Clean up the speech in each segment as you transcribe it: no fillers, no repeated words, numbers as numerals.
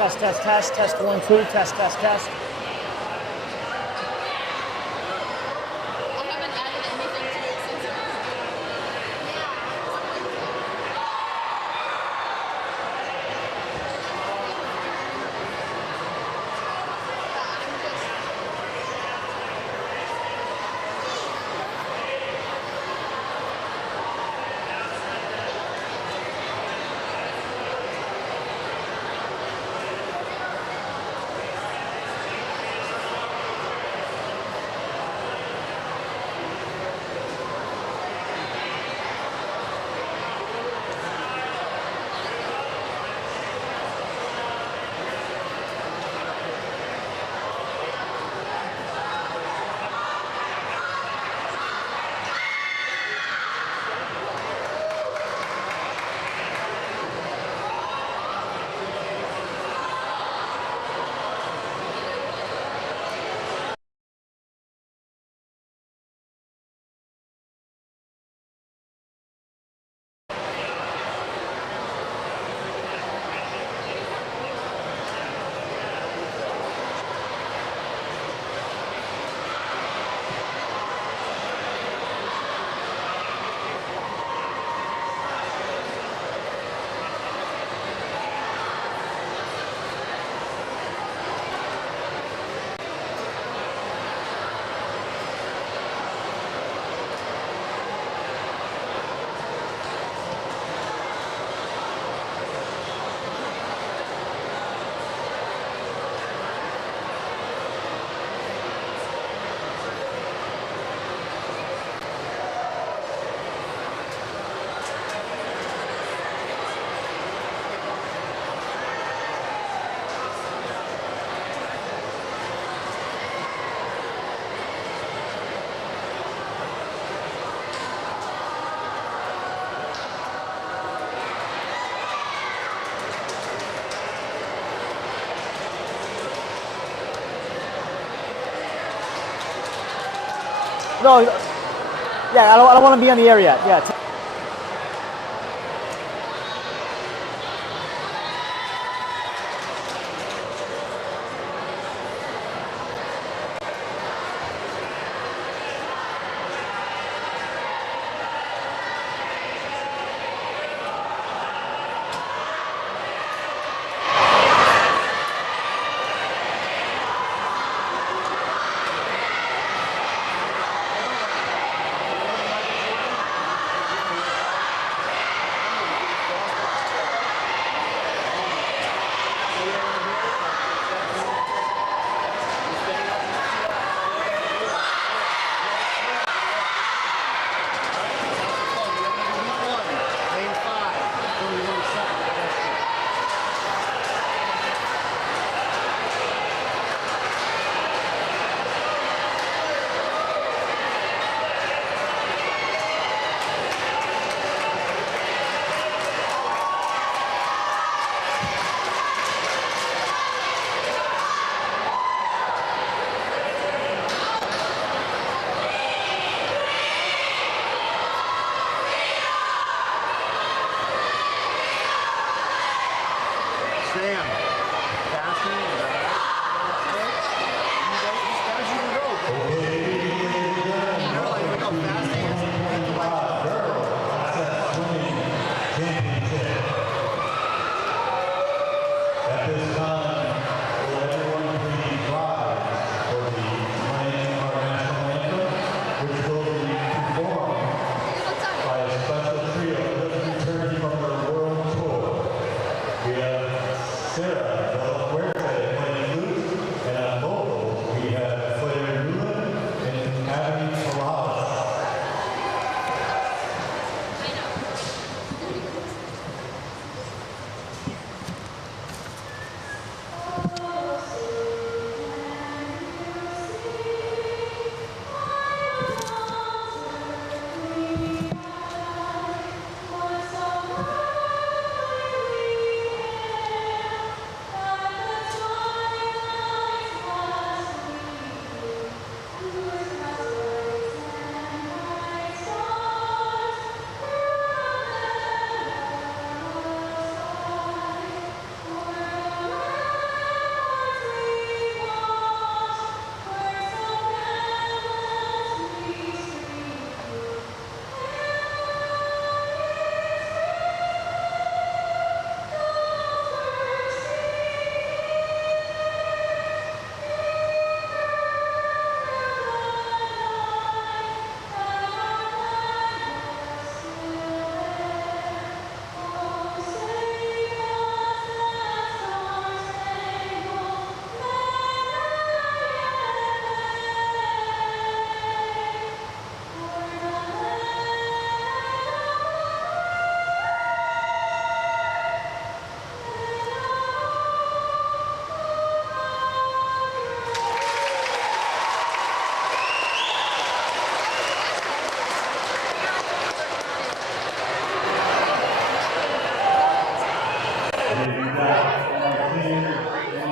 Test, test, test, test, 1, 2, test, test, test. No, yeah, I don't want to be on the air yet. Yeah.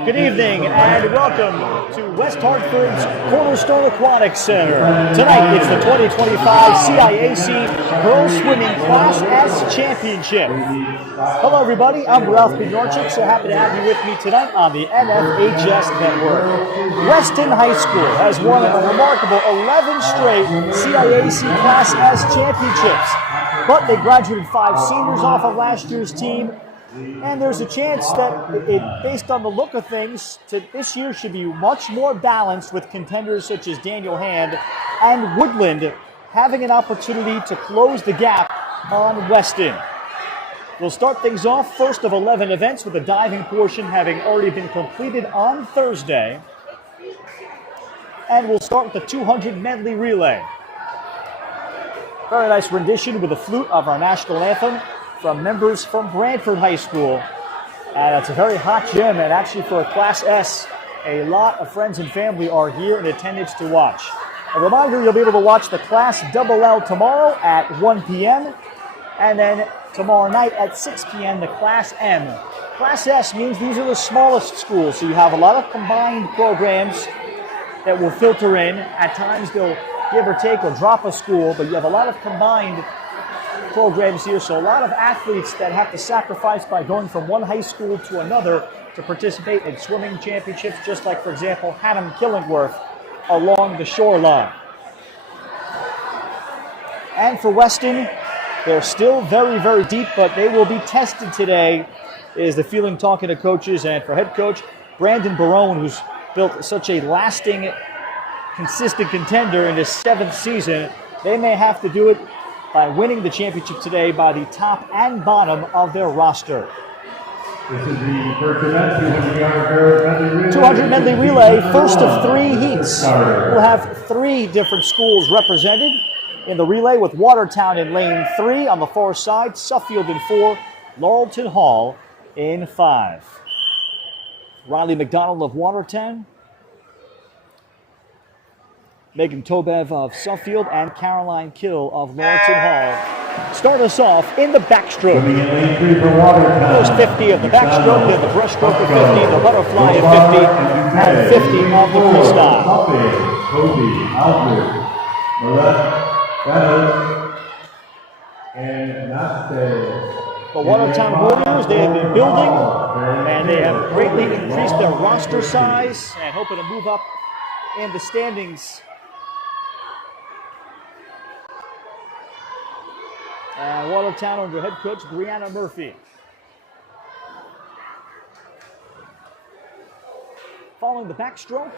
Good evening and welcome to West Hartford's Cornerstone Aquatic Center. Tonight it's the 2025 CIAC Girls Swimming Class S Championship. Hello everybody, I'm Ralph Bignorchik, so happy to have you with me tonight on the NFHS Network. Weston High School has won a remarkable 11 straight CIAC Class S championships, but they graduated 5 seniors off of last year's team. And there's a chance that, based on the look of things, this year should be much more balanced with contenders such as Daniel Hand and Woodland having an opportunity to close the gap on Weston. We'll start things off first of 11 events with the diving portion having already been completed on Thursday. And we'll start with the 200 medley relay. Very nice rendition with the flute of our national anthem from members from Brantford High School. And it's a very hot gym, and actually for a Class S, a lot of friends and family are here in attendance to watch. A reminder, you'll be able to watch the Class LL tomorrow at 1 p.m. and then tomorrow night at 6 p.m. the Class M. Class S means these are the smallest schools, so you have a lot of combined programs that will filter in. At times they'll give or take or drop a school, but you have a lot of combined programs here, so a lot of athletes that have to sacrifice by going from one high school to another to participate in swimming championships, just like, for example, Haddam Killingworth along the shoreline. And for Weston, they're still very, very deep, but they will be tested today, is the feeling talking to coaches. And for head coach Brandon Barone, who's built such a lasting, consistent contender in his 7th season, they may have to do it by winning the championship today by the top and bottom of their roster. This is the first event, 200 medley relay, first of 3 heats. We'll have 3 different schools represented in the relay, with Watertown in lane 3 on the far side, Suffield in 4, Laurelton Hall in 5. Riley McDonald of Watertown, Megan Tobev of Suffield, and Caroline Kill of Laurelton Hall start us off in the backstroke. First 50 of the backstroke, then the breaststroke of 50, the butterfly of 50, and 50 of the freestyle. Toby, Aldridge, Bennett, and Naste. The Watertown Warriors, they have been building, and they have greatly increased their roster size and hoping to move up in the standings. And Watertown under head coach Brianna Murphy. Following the backstroke,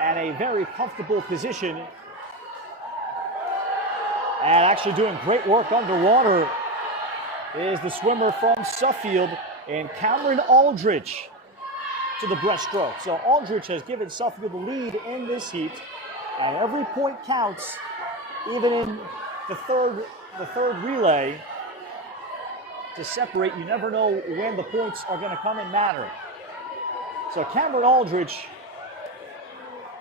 and a very comfortable position, and actually doing great work underwater, is the swimmer from Suffield and Cameron Aldrich to the breaststroke. So Aldrich has given Suffield the lead in this heat, and every point counts, even in the third relay to separate. You never know when the points are going to come and matter. So Cameron Aldrich,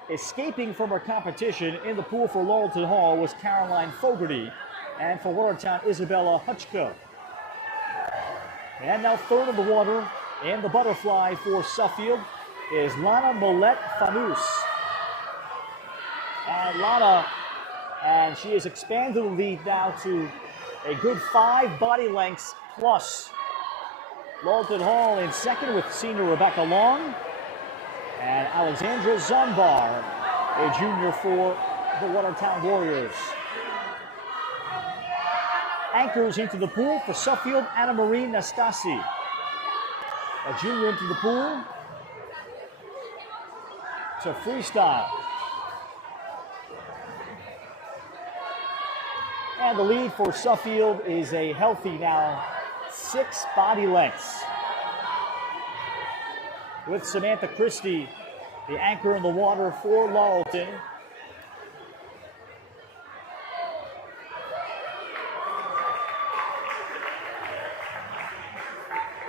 escaping from her competition in the pool for Laurelton Hall, was Caroline Fogarty, and for Watertown, Isabella Hutchko. And now third in the water in the butterfly for Suffield is Lana Molette Fanous. And Lana, and she has expanded the lead now to a good 5 body lengths plus. Laurelton Hall in second with senior Rebecca Long, and Alexandra Zombar, a junior for the Watertown Warriors. Anchors into the pool for Suffield, Anna Marie Nastasi, a junior into the pool to freestyle. And the lead for Suffield is a healthy now 6 body lengths, with Samantha Christie, the anchor in the water for Laurelton.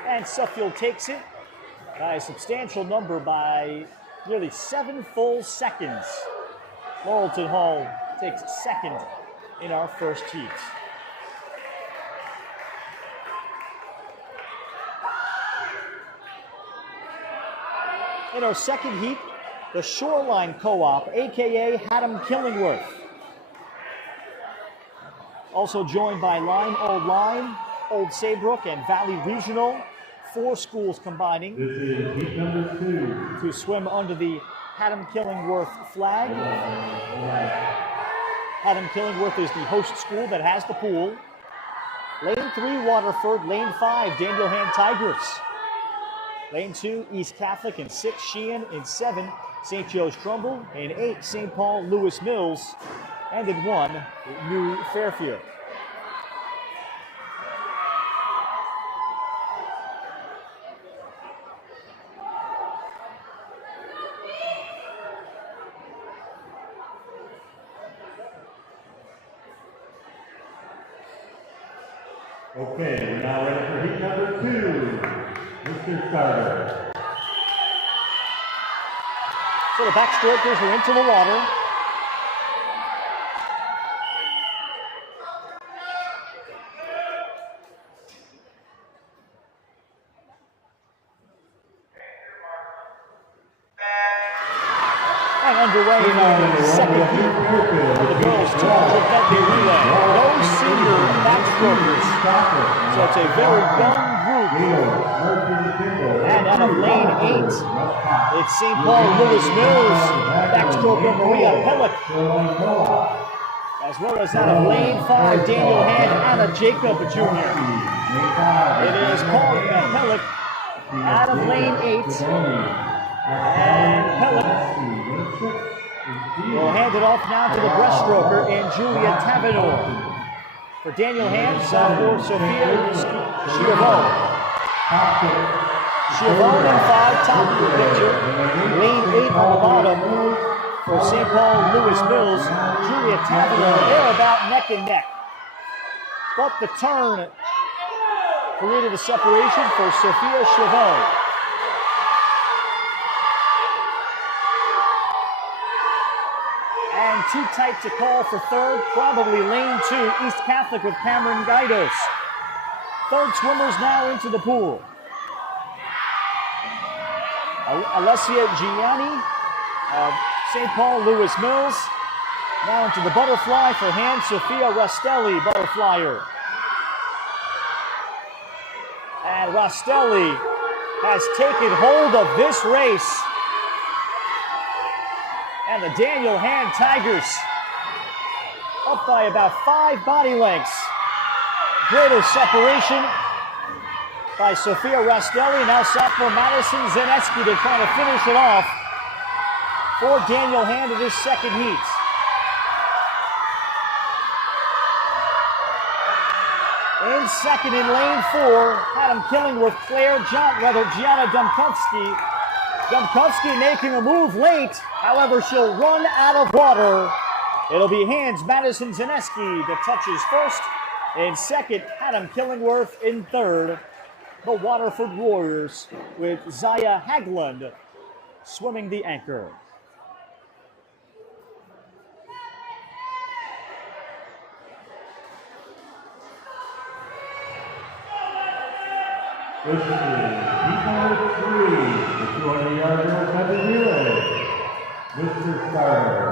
And Suffield takes it by a substantial number, by nearly 7 full seconds. Laurelton Hall takes second in our first heat. In our second heat, the Shoreline Co-op, aka Haddam Killingworth. Also joined by Line, Old Saybrook, and Valley Regional. 4 schools combining This is heat number 2. to swim under the Haddam Killingworth flag. Haddam Killingworth is the host school that has the pool. Lane 3, Waterford. Lane 5, Daniel Hand Tigers. Lane 2, East Catholic. In 6, Sheehan. In 7, St. Joe's Trumbull. In 8, St. Paul Lewis Mills. And in 1, New Fairfield. Okay, we're now ready for heat number 2. Mr. Starter. So the backstrokers are into the water. And underway in our second heat, the girls' 200 medley relay. No senior backstrokers. So it's a very young group. And out of lane 8, it's St. Paul Lewis Mills, backstroker Maria Pellick. As well as out of lane 5, Daniel Hand, Anna Jacob Jr. It is Paul Pellick out of lane 8. And Pellick will hand it off now to the breaststroker in Julia Tavador. For Daniel Hand, sophomore Sophia Chiavone. Chiavone in 5, top of the picture. Lane 8 on the bottom for St. Paul Lewis Mills. Julia Tavador, they're about neck and neck. But the turn created a separation for Sophia Chiavone. And too tight to call for third, probably lane 2, East Catholic with Cameron Gaidos. Third swimmers now into the pool. Alessia Gianni of St. Paul Lewis Mills. Now into the butterfly for Hand, Sophia Rastelli, butterflyer. And Rastelli has taken hold of this race. And the Daniel Hand Tigers up by about 5 body lengths. Greater separation by Sophia Rastelli. Now sophomore Madison Zaneski to try to finish it off for Daniel Hand in his second heat. In second in lane 4, Haddam Killingworth, Gianna Dumkovsky. Dumkovsky making a move late, however, she'll run out of water. It'll be Hands Madison Zaneski that touches first. In second, Haddam Killingworth. In third, the Waterford Warriors with Zaya Hagland swimming the anchor. This is heat number 3, the 200-yard girls medley relay. Mr. Starter.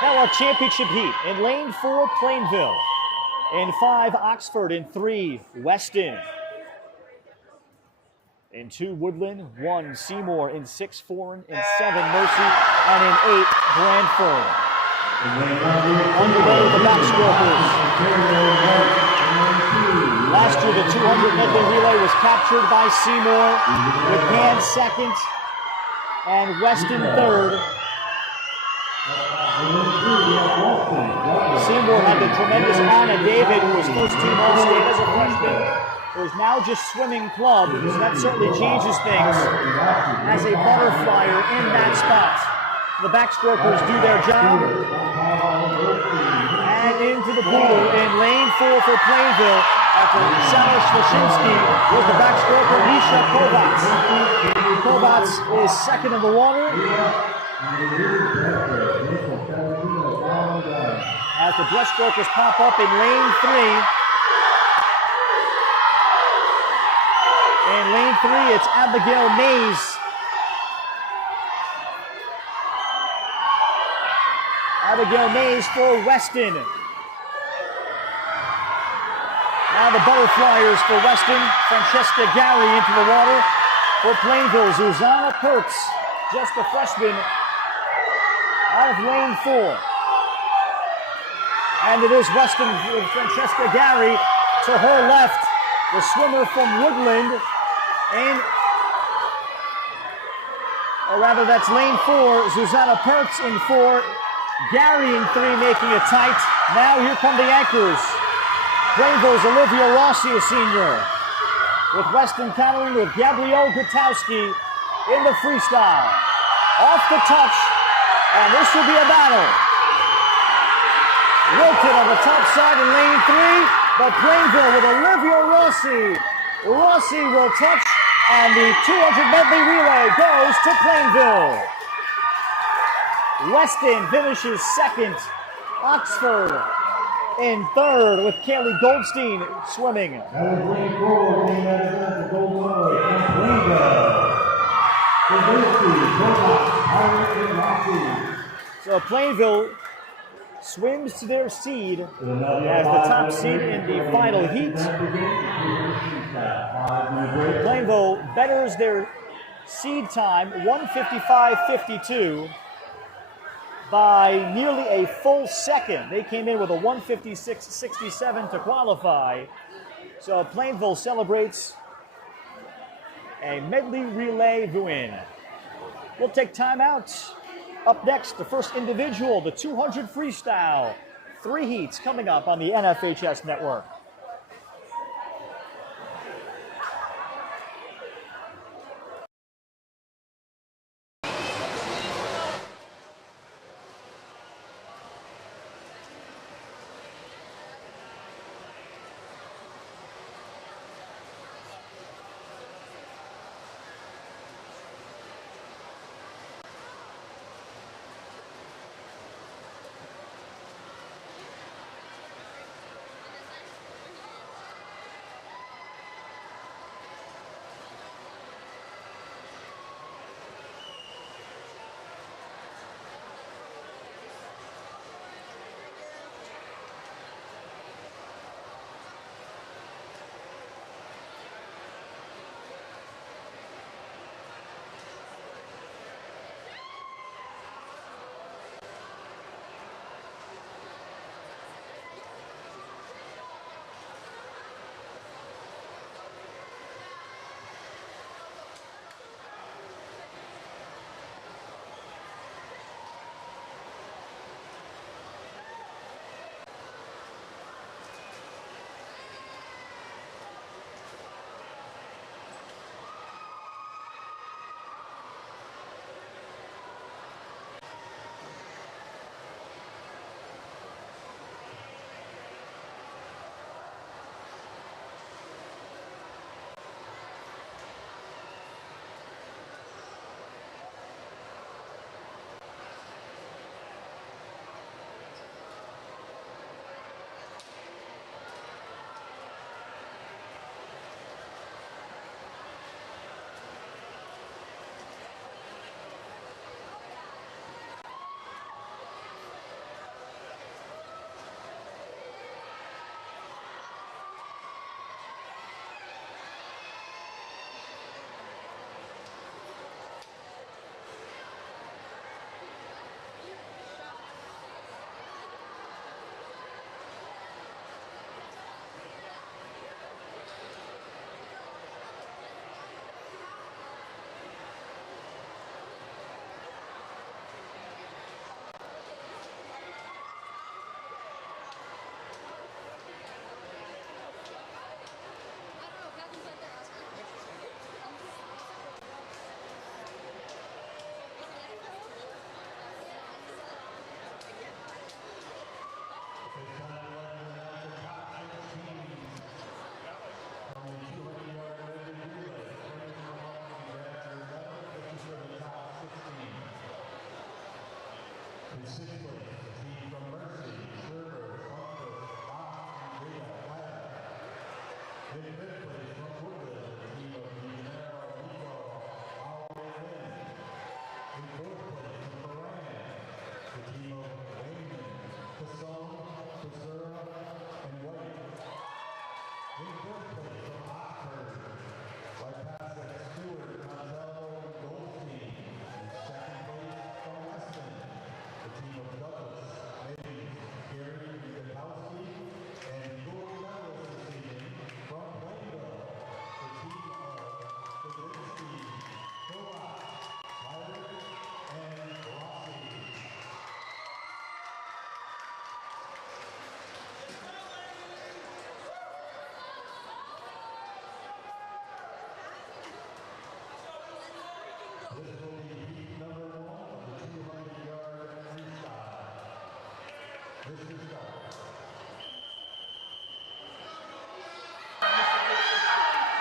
Now our championship heat. In lane 4, Plainville. In 5, Oxford. In 3, Weston. In 2, Woodland. 1, Seymour. In 6, Foreign. In 7, Mercy. And in 8, Brantford. Underway the backstrokers. Last year the 200 medley relay was captured by Seymour with Hand second and Weston third. Seymour had the tremendous Anna David, who was first team All-State as a freshman, who is now just swimming club, so that certainly changes things as a butterflyer in that spot. The backstrokers do their job. And into the pool in lane 4 for Plainville after Sarah Slashinsky was the backstroker Nisha Kovats. Kovats is second in the water. As the breaststrokers pop up in lane 3 In lane 3, it's Abigail Mays. Abigail Mays for Weston. Now the butterflyers for Weston. Francesca Gary into the water. For Plainville, Susanna Pertz, just a freshman, out of lane 4. And it is Weston with Francesca Gary to her left. The swimmer from Woodland or rather that's lane 4, Susanna Pertz in 4, Gary in 3 making it tight. Now here come the anchors. Plainville's Olivia Rossi, a senior, with Weston countering with Gabrielle Gutowski in the freestyle. Off the touch, and this will be a battle. Wilton on the top side in lane 3, but Plainville with Olivia Rossi. Rossi will touch, and the 200 medley relay goes to Plainville. Weston finishes second. Oxford in third with Kaylee Goldstein swimming. So Plainville swims to their seed as the top seed in the final heat. Plainville betters their seed time 1:55.52 by nearly a full second. They came in with a 1:56.67 to qualify. So Plainville celebrates a medley relay win. We'll take timeouts. Up next, the first individual, the 200 freestyle. 3 heats coming up on the NFHS network.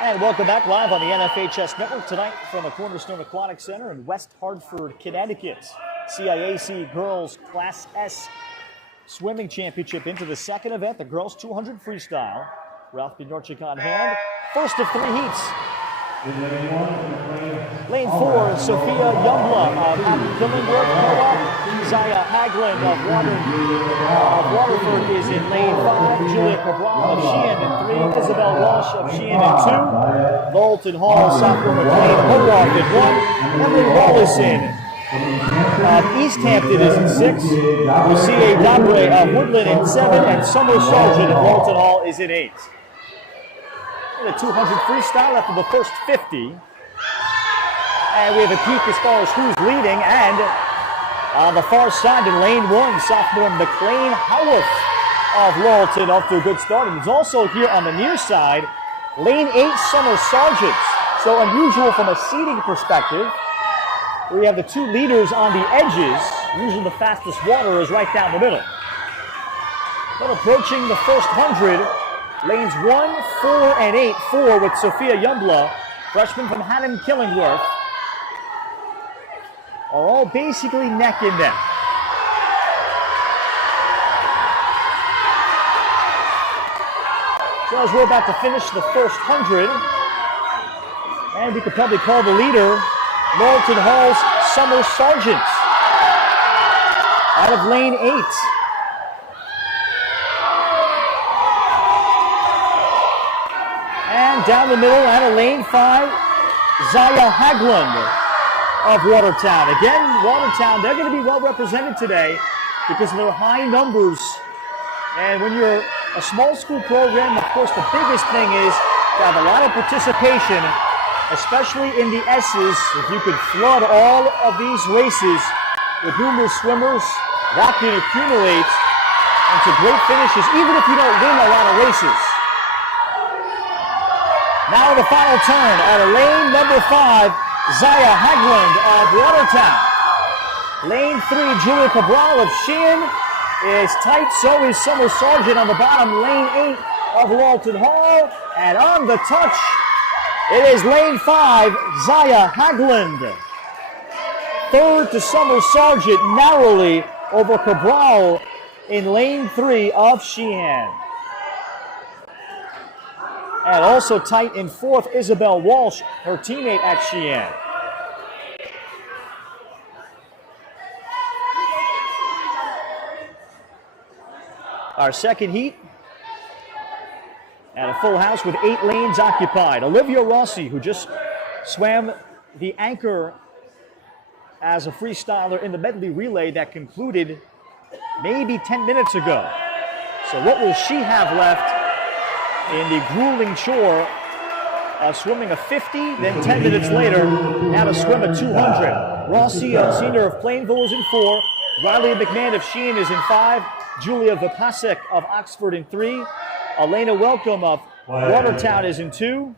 And welcome back live on the NFHS Network tonight from the Cornerstone Aquatic Center in West Hartford, Connecticut. CIAC Girls Class S Swimming Championship into the second event, the Girls 200 Freestyle. Ralph Bjorchik on hand. First of three heats. Lane 4, Sophia Youngblood of Killingworth Co-op. Zaya Haglund of Waterford is in lane 5. Julia Cabral of Sheehan in 3. Isabel Walsh of Sheehan in 2. Lolton Hall, sophomore McLean Howard in 1. Emily Wallace of East Hampton is in 6. Lucia Dabre of Woodland in 7. And Summer Sargent of Lolton Hall is in 8. The 200 freestyle after the first 50. And we have a peek as far as who's leading. And on the far side in lane 1, sophomore McLean Howarth of Lowellton off to a good start. And it's also here on the near side, lane 8, Summer Sargent. So unusual from a seating perspective, where you have the two leaders on the edges. Usually the fastest water is right down the middle. But approaching the first 100, lanes 1, 4, and 8. 4 with Sophia Youngblood, freshman from Haddon Killingworth, are all basically neck and neck. So as we're about to finish the first 100, and we could probably call the leader Lowellton Hall's Summer Sargent out of lane 8. And down the middle, out of lane 5, Zaya Haglund of Watertown. Again, Watertown, they're going to be well represented today because of their high numbers. And when you're a small school program, of course, the biggest thing is to have a lot of participation, especially in the S's. If you could flood all of these races with numerous swimmers, that can accumulate into great finishes, even if you don't win a lot of races. Now the final turn out of lane number 5, Zaya Haglund of Watertown. Lane 3, Julia Cabral of Sheehan is tight. So is Summer Sargent on the bottom. Lane 8 of Lowellton Hall. And on the touch, it is lane 5, Zaya Haglund. Third to Summer Sargent, narrowly over Cabral in lane 3 of Sheehan. And also tight in 4th, Isabel Walsh, her teammate at Sheehan. Our second heat, and a full house with 8 lanes occupied. Olivia Rossi, who just swam the anchor as a freestyler in the medley relay that concluded maybe 10 minutes ago. So what will she have left in the grueling chore of swimming a 50, then 10 minutes later, now to swim a 200. Rossi, a senior of Plainville, is in 4. Riley McMahon of Sheehan is in 5. Julia Vipasek of Oxford in 3. Elena Welcome of Watertown is in 2.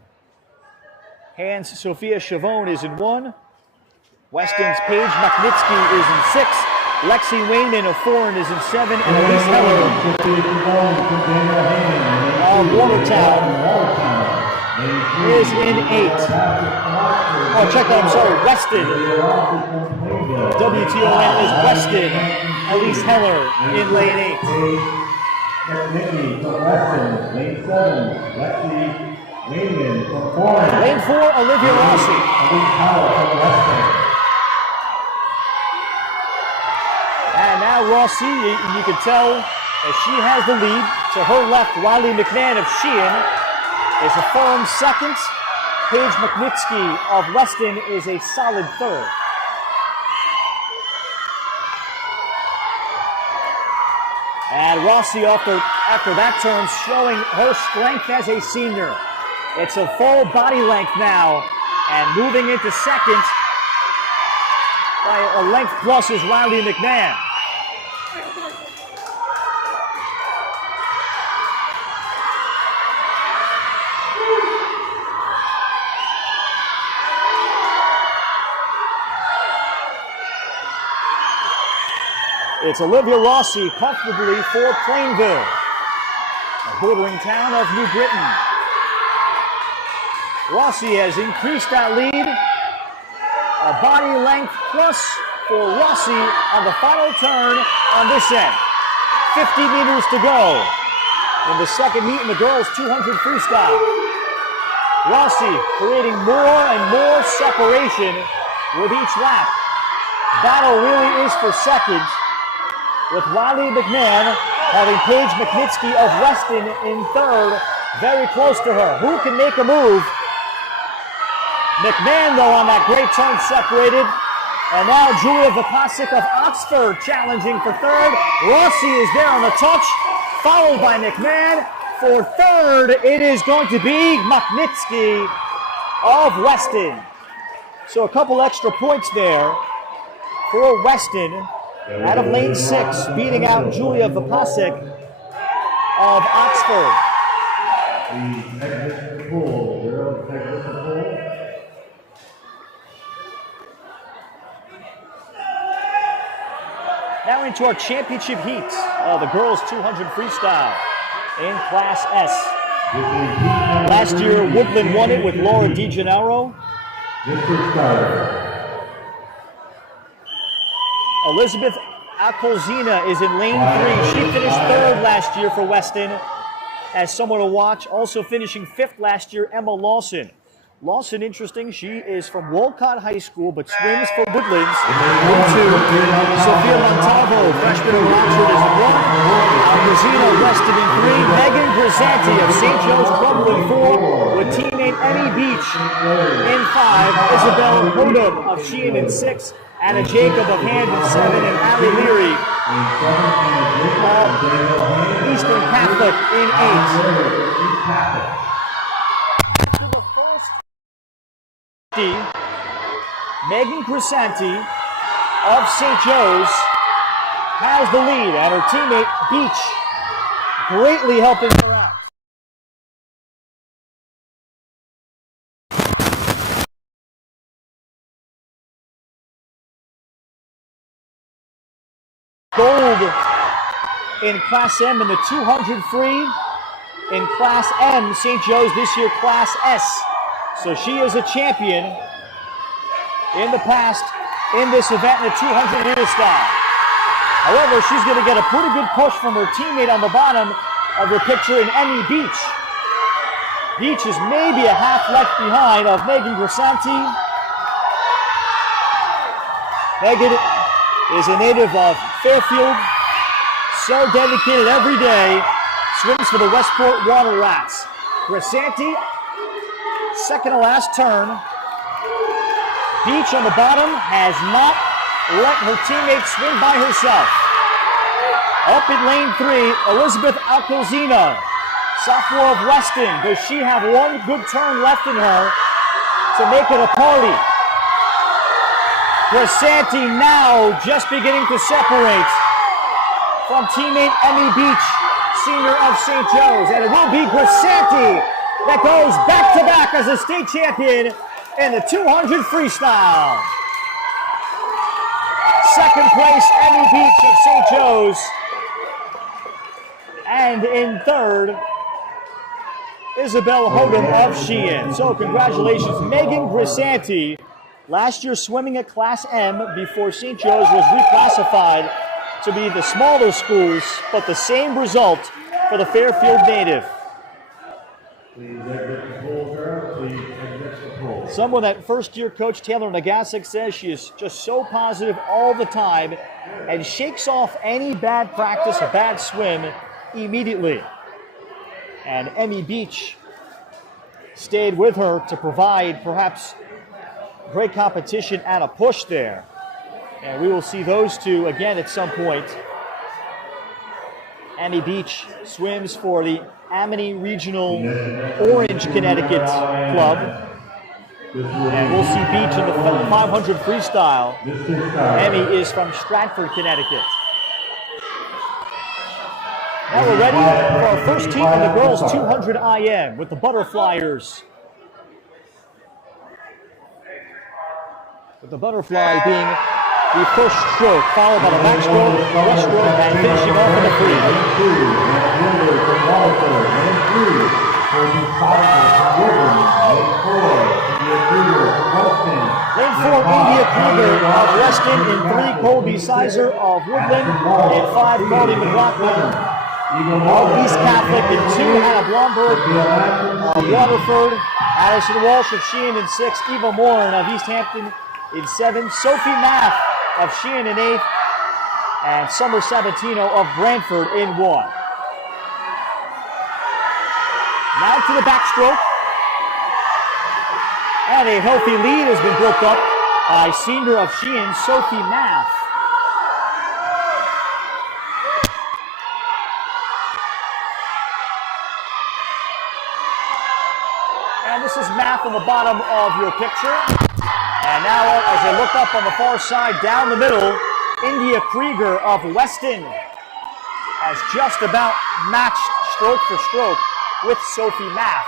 Hans Sophia Chavone is in 1. Weston's Paige Maknitsky is in 6. Lexi Wayman of Foreign is in 7. And Elise Heller of Watertown is in 8. Oh, check that, I'm sorry, Weston. WTON is Weston. Elise Heller in lane 8. Lane 4, Olivia Rossi. And now Rossi, you can tell as she has the lead. To her left, Riley McMahon of Sheehan is a firm second. Paige Maknitsky of Weston is a solid third. And Rossi after that turn showing her strength as a senior. It's a full body length now, and moving into second by a length plus is Riley McMahon. It's Olivia Rossi comfortably for Plainville, a bordering town of New Britain. Rossi has increased that lead. A body length plus for Rossi on the final turn on this end. 50 meters to go in the second heat in the girls 200 freestyle. Rossi creating more and more separation with each lap. Battle really is for seconds, with Riley McMahon having Paige McNitsky of Weston in third, very close to her. Who can make a move? McMahon, though, on that great turn, separated. And now Julia Vipasic of Oxford challenging for third. Rossi is there on the touch, followed by McMahon. For third, it is going to be Magnitsky of Weston. So a couple extra points there for Weston out of lane 6, beating out Julia Vipasic of Oxford. Now into our championship heat, the girls 200 freestyle in Class S. Last year, Woodland won it with Laura DiGennaro. Elizabeth Akolzina is in lane 3. She finished third last year for Weston as someone to watch. Also finishing 5th last year, Emma Lawson. Lawson, interesting, she is from Wolcott High School, but swims for Woodlands. Into Sophia Montalvo, freshman of Oxford, is in 1. Alcazina rested in 3. Megan Grisanti of St. Joe's Club in 4, with teammate Emmy Beach in 5. Isabel Hodum of Sheehan in 6. Anna Jacob of Hand in 7. And Allie Leary of Eastern Catholic in 8. Megan Grisanti of St. Joe's has the lead, and her teammate Beach greatly helping her out. Gold in Class M in the 200 free. In Class M, St. Joe's this year Class S. So she is a champion in the past in this event in the 200 freestyle. However, she's going to get a pretty good push from her teammate on the bottom of her picture in Emmy Beach. Beach is maybe a half left behind of Megan Grisanti. Megan is a native of Fairfield, so dedicated every day, swims for the Westport Water Rats. Grisanti, second to last turn. Beach on the bottom has not let her teammate swim by herself. Up in lane 3, Elizabeth Alcozina, sophomore of Weston. Does she have one good turn left in her to make it a party? Grisanti now just beginning to separate from teammate Emmy Beach, senior of St. Joe's. And it will be Grisanti that goes back-to-back as a state champion in the 200 freestyle. Second place, Emmy Beach of St. Joe's. And in third, Isabel Hodum of Sheehan. So congratulations, Megan Grisanti. Last year swimming at Class M before St. Joe's was reclassified to be the smaller schools, but the same result for the Fairfield native. Someone that first-year coach Taylor Nagasic says she is just so positive all the time and shakes off any bad practice, a bad swim, immediately. And Emmy Beach stayed with her to provide perhaps great competition and a push there. And we will see those two again at some point. Emmy Beach swims for the Amity Regional Orange, Connecticut club. And we'll see Beach in the 500 freestyle. Emmy is from Stratford, Connecticut. Now we're ready for our first team in the girls 200 IM with the Butterflyers. With the butterfly being the first stroke, followed by the backstroke, breaststroke, and finishing off in the free. Colby Sizer from Woodland. Lane 4, India Kruger from Weston. Lane 4, India Kruger of Weston. In 3, Colby Sizer of Woodland. In 5, Carly McLaughlin of East Catholic. In 2, Hannah Blomberg of Waterford. Addison Walsh of Sheehan in 6. Eva Morin of East Hampton in 7. Sophie Math of Sheehan in 8. And Summer Sabatino of Brantford in 1. Now to the backstroke. And a healthy lead has been built up by senior of Sheehan, Sophie Math. And this is Math on the bottom of your picture. And now as I look up on the far side, down the middle, India Krieger of Weston has just about matched stroke for stroke with Sophie Math.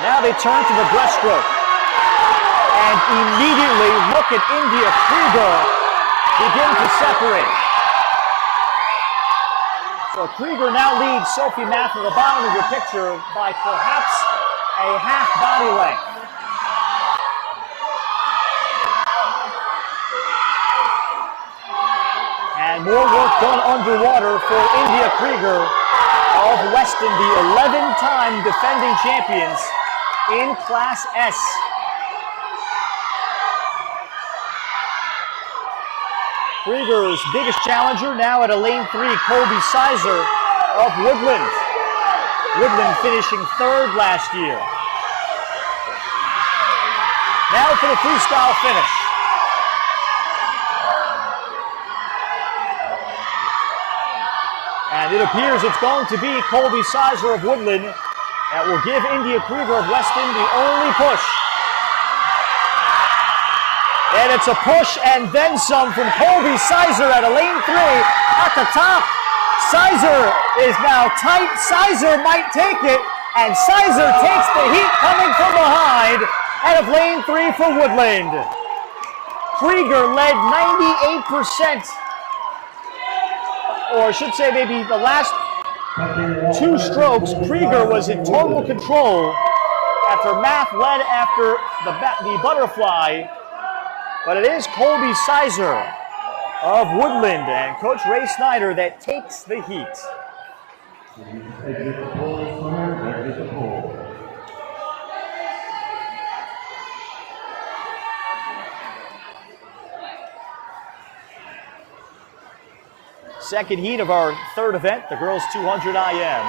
Now they turn to the breaststroke. And immediately look at India Krieger begin to separate. So Krieger now leads Sophie Math at the bottom of your picture by perhaps a half body length. And more work done underwater for India Krieger of Weston, the 11-time defending champions in Class S. Krieger's biggest challenger now at a lane 3, Colby Sizer of Woodland. Woodland finishing 3rd last year. Now for the freestyle finish. And it appears it's going to be Colby Sizer of Woodland that will give India Krieger of Weston the only push. And it's a push and then some from Colby Sizer at a lane 3 at the top. Sizer is now tight. Sizer might take it, and Sizer takes the heat coming from behind out of lane 3 for Woodland. Krieger led 98%. Or I should say maybe the last 2 strokes, Krieger was in total control after Math led after the butterfly. But it is Colby Sizer of Woodland and Coach Ray Snyder that takes the heat. Second heat of our 3rd event, the girls 200 IM.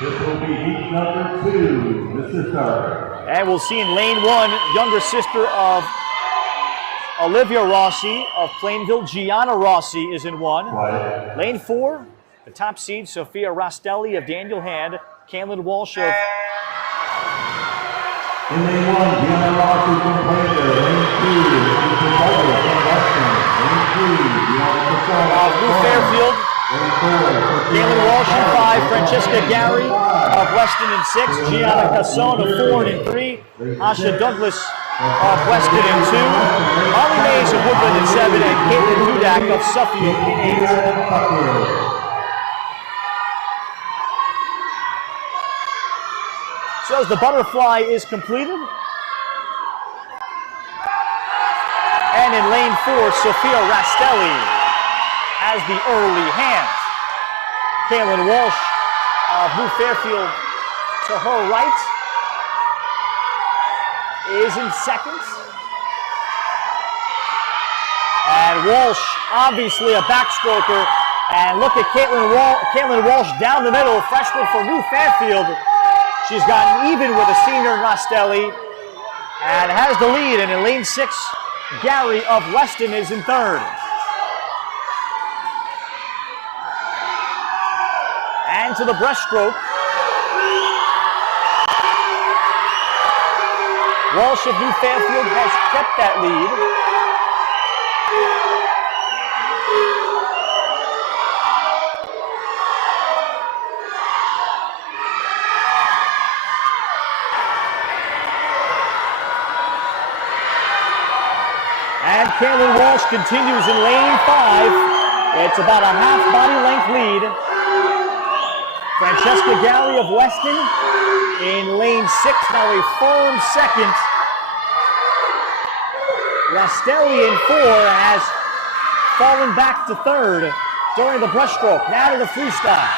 This will be heat number 2, Mr. Starr. And we'll see in lane 1, younger sister of Olivia Rossi of Plainville, Gianna Rossi is in 1. Quiet. Lane 4, the top seed, Sophia Rastelli of Daniel Hand, Camlin Walsh of... In lane 1, Gianna Rossi from Plainville. Lane 2, Mr. Butler from Weston. Lane 3, Gianna Casella Blue Fairfield. Camlin Walsh in 5, Francesca Gary of Weston in 6, Gianna Casson of 4 and 3, Asha Douglas of Weston in 2, Molly Mays of Woodland in 7, and Caitlin Hudak of Suffield in 8. So as the butterfly is completed, and in lane 4, Sophia Rastelli has the early hand. Kaylin Walsh of Blue Fairfield to her right is in 2nd. And Walsh, obviously a backstroker. And look at Caitlin Walsh down the middle, freshman for New Fairfield. She's gotten even with a senior Rastelli and has the lead. And in lane 6, Gary of Weston is in 3rd. And to the breaststroke. Walsh of New Fairfield has kept that lead. And Kaylin Walsh continues in lane 5. It's about a half body length lead. Francesca Galley of Weston in lane 6, now a firm second. Rastelli in 4 has fallen back to 3rd during the breaststroke. Now to the freestyle.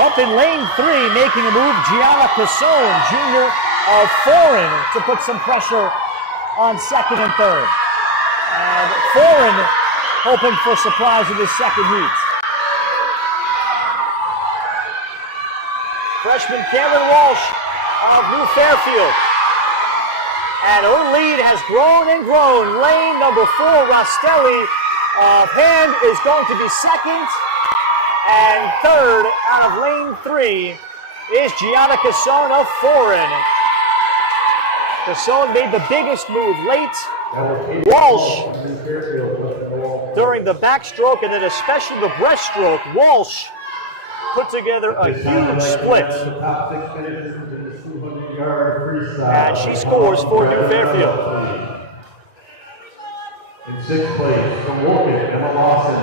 Up in lane 3, making a move, Gianna Cassone, junior of Foreign, to put some pressure on 2nd and 3rd. And Foreign hoping for a surprise in this second heat. Freshman Cameron Walsh of New Fairfield. And her lead has grown and grown. Lane number 4, Rastelli of Hand is going to be 2nd. And 3rd out of lane 3 is Gianna Cassone of Foreign. Cassone made the biggest move late. Walsh during the backstroke and then especially the breaststroke. Walsh put together a huge split. And she scores for New Fairfield. In 6th place from Woken, Emma Lawson.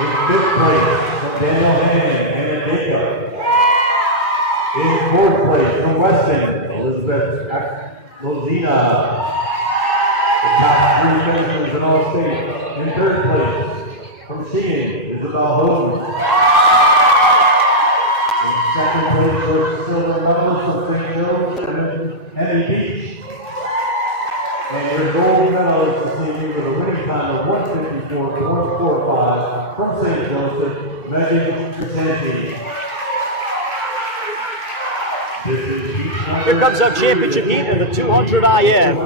In 5th place from Daniel Hannon, Hannah Jacob. In 4th place from Weston, Elizabeth Lozina. The top 3 finishers in all states. In 3rd place from Sheehan, Isabel Houghton. In 2nd place for silver medalist of St. Joe's and Henny Beach. And your gold medalist this evening with a winning time of 154.145 from St. Joseph, Megan Crescenti. Here comes our championship heat in the 200 IM.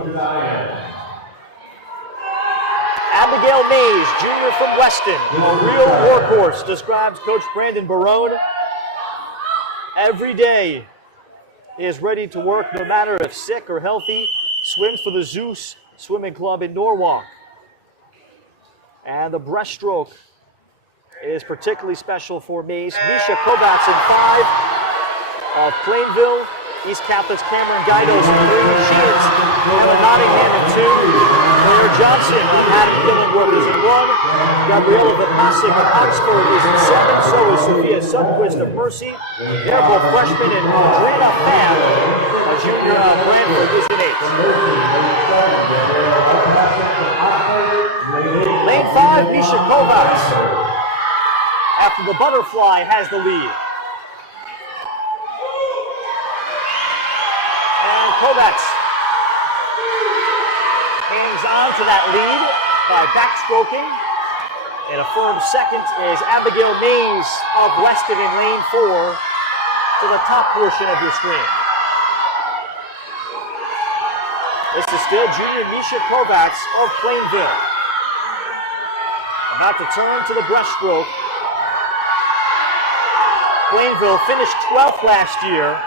Abigail Mays, junior from Weston, a real workhorse, describes Coach Brandon Barone. Every day he is ready to work no matter if sick or healthy. Swims for the Zeus Swimming Club in Norwalk. And the breaststroke is particularly special for Mays. Misha Kovats in 5 of Plainville. East Catholic's Cameron Guidos in 3. She is Emma Nottingham in 2. Claire Johnson and Adam Gillenworth is in 1. Gabriella Vipasic of Oxford is in 7. So is Sophia Sundquist of Mercy. They're both freshmen, and Adriana Pham, a junior of Brantford, is in 8. Lane 5, Misha Kovats, after the butterfly, has the lead. And Kovats hangs on to that lead by backstroking. And a firm second is Abigail Mays of Weston in lane 4 to the top portion of your screen. This is still junior Misha Kovats of Plainville. About to turn to the breaststroke. Plainville finished 12th last year.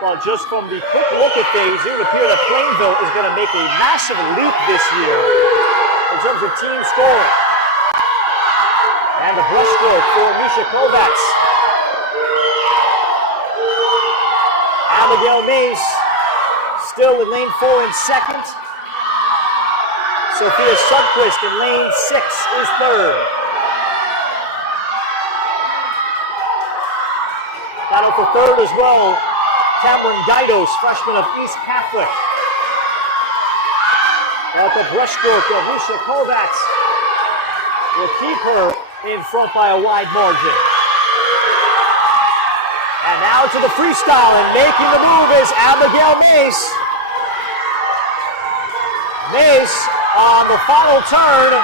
But just from the quick look at things, it would appear that Plainville is going to make a massive leap this year in terms of team scoring. And the breaststroke for Misha Kovats. Abigail Mays still in lane 4 in 2nd. Sophia Sundquist in lane 6 is 3rd. Battle for 3rd as well. Cameron Guidos, freshman of East Catholic. At the breaststroke of Misha Kovats will keep her in front by a wide margin. And now to the freestyle, and making the move is Abigail Mace. Mace on the final turn.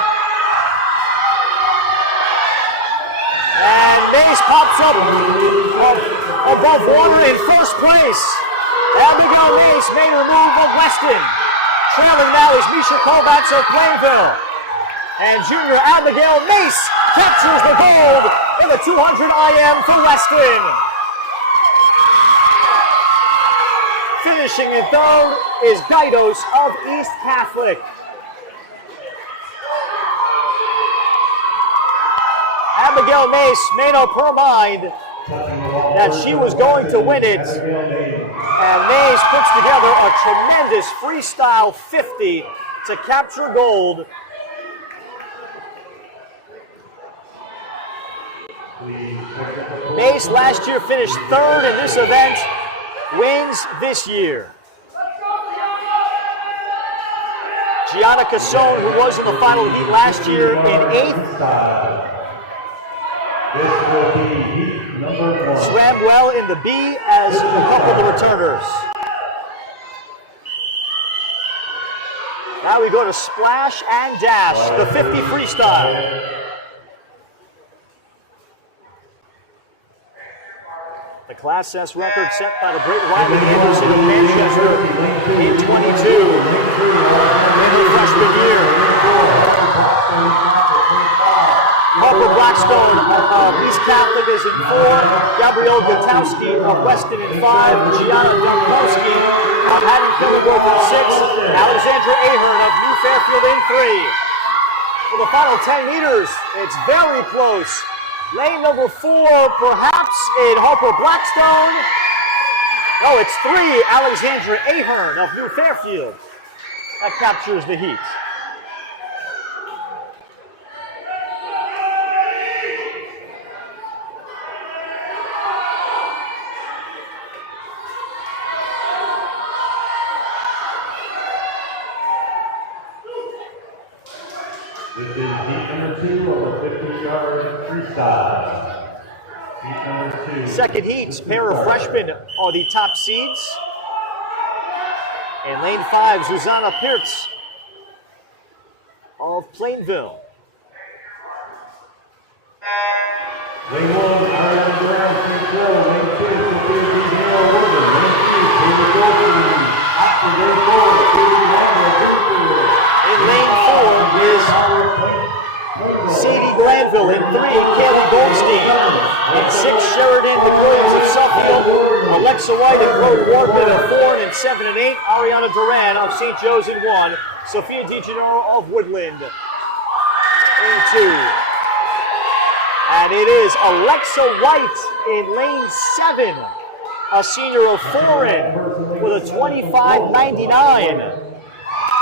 And Mace pops up above water in first place. Abigail Mace made her move of Weston. Trailing now is Misha Kovats of Plainville. And junior Abigail Mace captures the gold in the 200 IM for Weston. Finishing in 3rd is Guidos of East Catholic. Abigail Mace made up her mind that she was going to win it. And Mays puts together a tremendous freestyle 50 to capture gold. Mace last year finished third in this event, wins this year. Gianna Cassone, who was in the final heat last year, in 8th. Swam well in the B as a couple of the returners. Now we go to splash and dash, the 50 freestyle. The Class S record set by the great Riley Anderson of Manchester in 22, in her freshman year. Harper Blackstone of East Catholic is in 4, Gabrielle Gutowski of Weston in 5, Gianna Domkowski of Haddon Phillibrook in 6, Alexandra Ahern of New Fairfield in 3. For the final 10 meters, it's very close. Lane number 4, perhaps in Harper Blackstone. No, it's 3, Alexandra Ahern of New Fairfield. That captures the heat. This is heat number 2 of the 50-yard freestyle. Heat number 2. Second heat, pair of freshmen are the top seeds. In lane 5, Susanna Peartz of Plainville. Lane 1, Ariana Brown, free throw. Lane 2, Sophia Danielle Order. Lane 2, Taylor Goldman. After lane 4, Katie Langdon. In lane 4 is Sadie Glanville. In 3, Kaylee Goldstein. In 6, Sheridan McWilliams of Suffield. Alexa White and Chloe Wardman of 4. And in 7 and 8, Ariana Duran of St. Joe's in 1. Sophia DiGennaro of Woodland in 2. And it is Alexa White in lane 7, a senior of Foreign with a 25.99.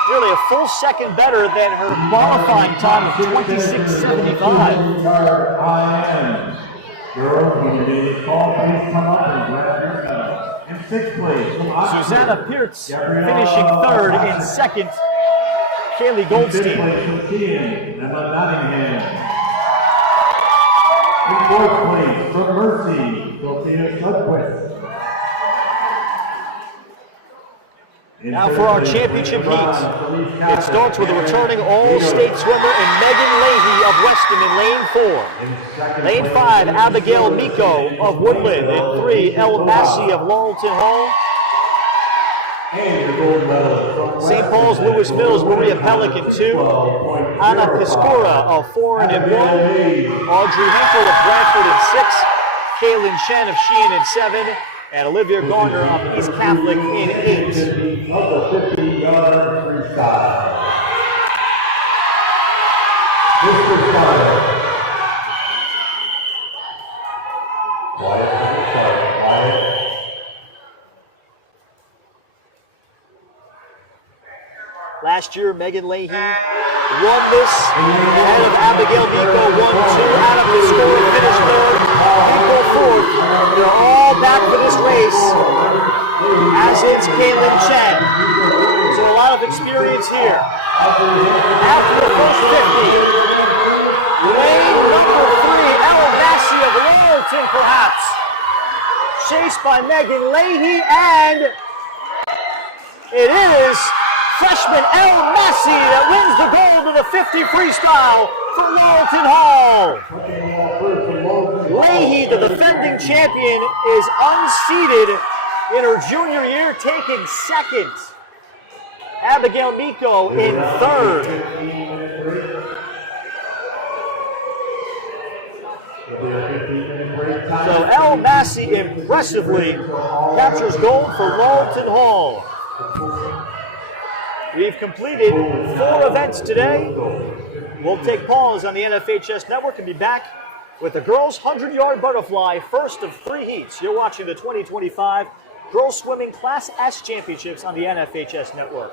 Nearly a full second better than her qualifying time of 26.75. Susanna Peartz finishing third. In second, Kaylee Goldstein. In fourth place, from Mercy, Sophia Sudquist. Now for our championship heat. It starts with a returning all-state swimmer in Megan Leahy of Weston in lane 4. Lane 5, Abigail Miko of Woodland. In 3, Elle Massey of Laurelton Hall. St. Paul's Lewis Mills, Maria Pellick in 2. Anna Piskura of Foreign in 1. Audrey Henkel of Bradford in 6. Kaylin Chen of Sheehan in 7. And Olivia Garner of East Catholic in 8. Of the 50-yard freestyle. This freestyle. Quiet. Last year, Megan Leahy won this ahead of Abigail Miko, 1-2. Anna Piskura finished third. Miko fourth. They're all back for this race, as is Kaylin Chen. So a lot of experience here. After the first 50, lane number 3, Elle Massey of Laurelton, perhaps. Chased by Megan Leahy, and it is freshman Elle Massey that wins the gold of the 50 freestyle for Laurelton Hall. Leahy, the defending champion, is unseeded in her junior year, taking second. Abigail Miko in third. So Elle Massey impressively captures gold for Laurelton Hall. We've completed 4 events today. We'll take pause on the NFHS Network and be back with the girls' 100-yard butterfly, first of 3 heats. You're watching the 2025 Girls Swimming Class S Championships on the NFHS Network.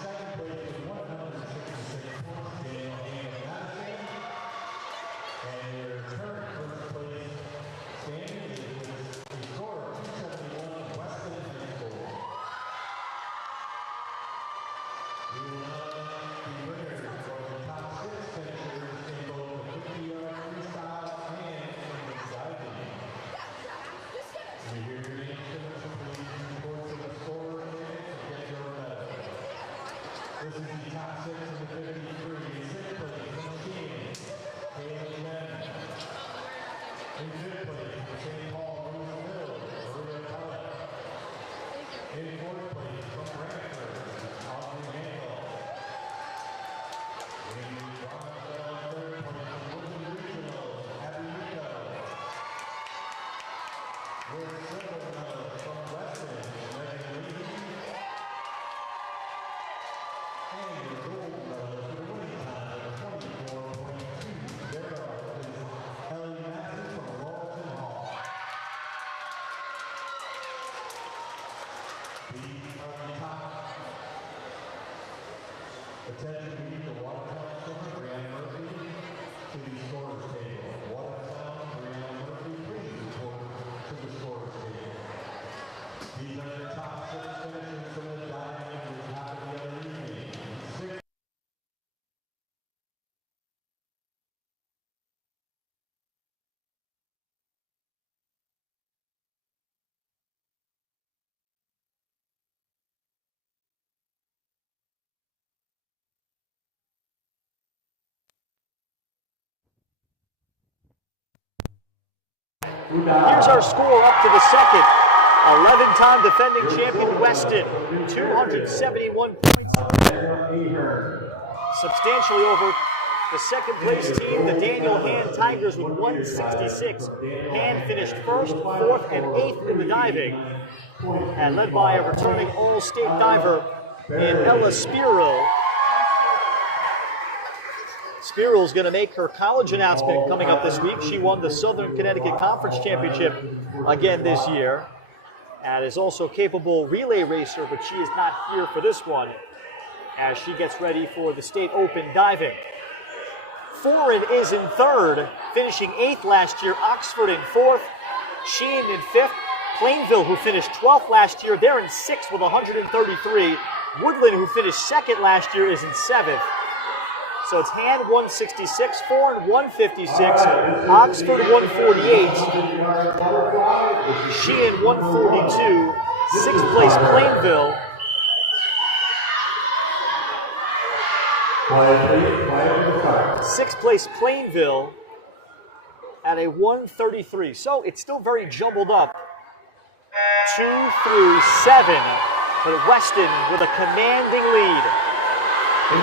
second place with 166 points, Daniel Madison. And your current first place standing is a score of 271, Weston and Cole. We will now be winners for the top 6 finishers in both the 50-yard freestyle and in the diving. We hear your name finished, please report to the score and get your medal. This is the top 6 of the 53. Sixth place from King, Caleb Lennon. In fifth place from St. Paul, Bruce Hill, Maria Pellet. In fourth place from Brantford, Audrey Handel. In Rockville, third place from Woodland Regional, Abby Rico. Your silver medal from Weston, Megan Lee. And your gold medal for the winning time of 24.20 is Ellie Matthews from Rollton Hall. These are the top. Attention, we need the Watertown Center, Brianna Murphy, to the scorer's table. Watertown, Brianna Murphy, please report to the scorer's table. These are your top 6 finishers from the diving at the top of the other evening. Here's our score up to the second. 11-time defending champion Weston, 271 points. Substantially over the second place team, the Daniel Hand Tigers, with 166. Hand finished first, fourth, and eighth in the diving. And led by a returning All-State diver in Ella Spiro. Spiro's going to make her college announcement coming up this week. She won the Southern Connecticut Conference Championship again this year and is also a capable relay racer, but she is not here for this one as she gets ready for the State Open diving. Foreign is in third, finishing 8th last year. Oxford in 4th, Sheehan in 5th. Plainville, who finished 12th last year, they're in 6th with 133. Woodland, who finished 2nd last year, is in 7th. So it's Hand 166, Foreign 156, Oxford 148, Sheehan 142, 6th place Plainville. Sixth place Plainville at a 133. So it's still very jumbled up. 2 through 7, but Weston with a commanding lead. Here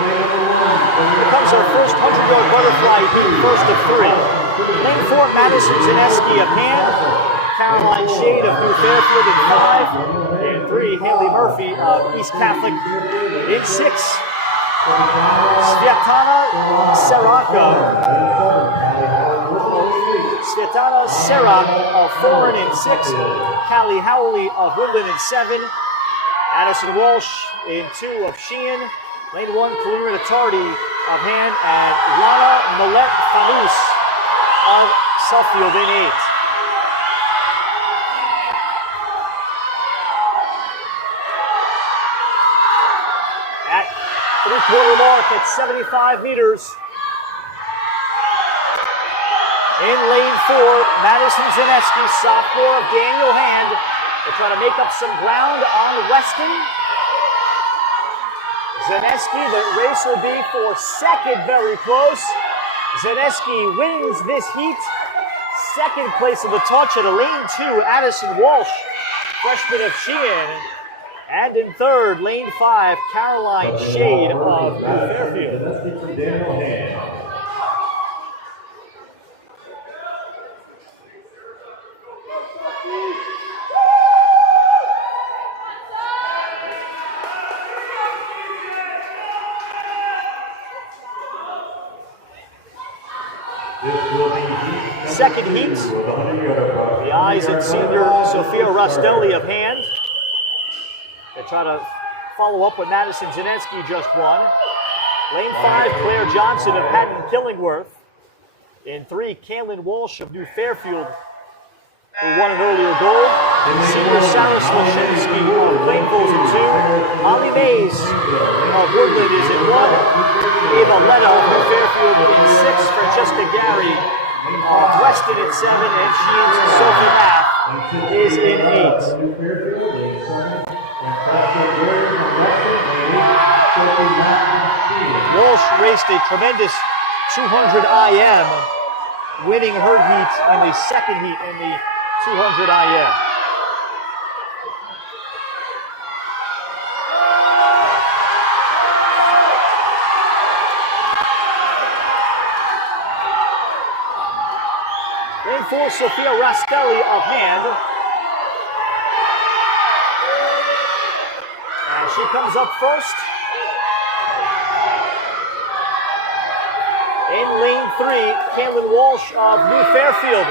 comes our first 100-yard butterfly being first of 3. Lane 4, Madison Zaneski of Hand. Caroline Shade of New Fairfield in 5. And 3, Haley Murphy of East Catholic in 6. Svetlana Serak of Foreign in 6. Callie Howley of Woodland in 7. Addison Walsh in 2 of Sheehan. Lane 1, Kalina Tardy of Hand, and Lana Millet Fanous of Suffield in 8. At three-quarter mark at 75 meters. In lane 4, Madison Zaneski, sophomore of Daniel Hand. They're trying to make up some ground on Weston. Zaneski, the race will be for second, very close. Zaneski wins this heat. Second place in the touch at a lane 2, Addison Walsh, freshman of Sheehan. And in third, lane 5, Caroline Shade of Fairfield. Second heat, the eyes in senior Sophia Rostelli of Hand. They try to follow up what Madison Zanetsky just won. Lane 5, Claire Johnson of Hatton Killingworth. In 3, Kaylin Walsh of New Fairfield, who won an earlier gold. Senior Sarah Slashinsky of Plainville's in 2. Molly Mays of Woodland is in 1. Ava Letta of New Fairfield in 6. Francesca Gary of Weston in 7. And Sophie Math is in 8. Walsh raced a tremendous 200 IM, winning her heat in the second heat in the 200 IM. Lane 4, Sophia Rastelli of Hand. And she comes up first. In lane 3, Kaylin Walsh of New Fairfield.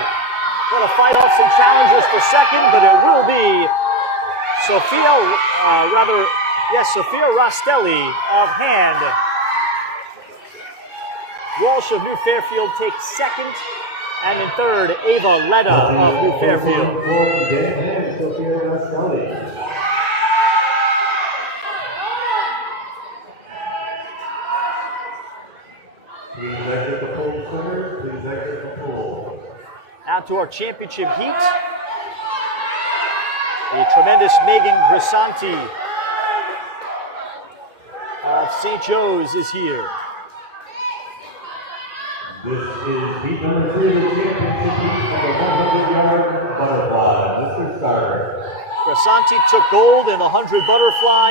Going to fight off some challengers for second, but it will be Sophia Rastelli of Hand. Walsh of New Fairfield takes second, and in third, Ava Letta of New Fairfield. Please exit the pool, swimmers. Please exit the pool. Now to our championship heat. The tremendous Megan Grisanti of St. Joe's is here. This is heat number 3 of the championship heat of the 100-yard butterfly. Mr. Starter. Grisanti took gold in the 100 butterfly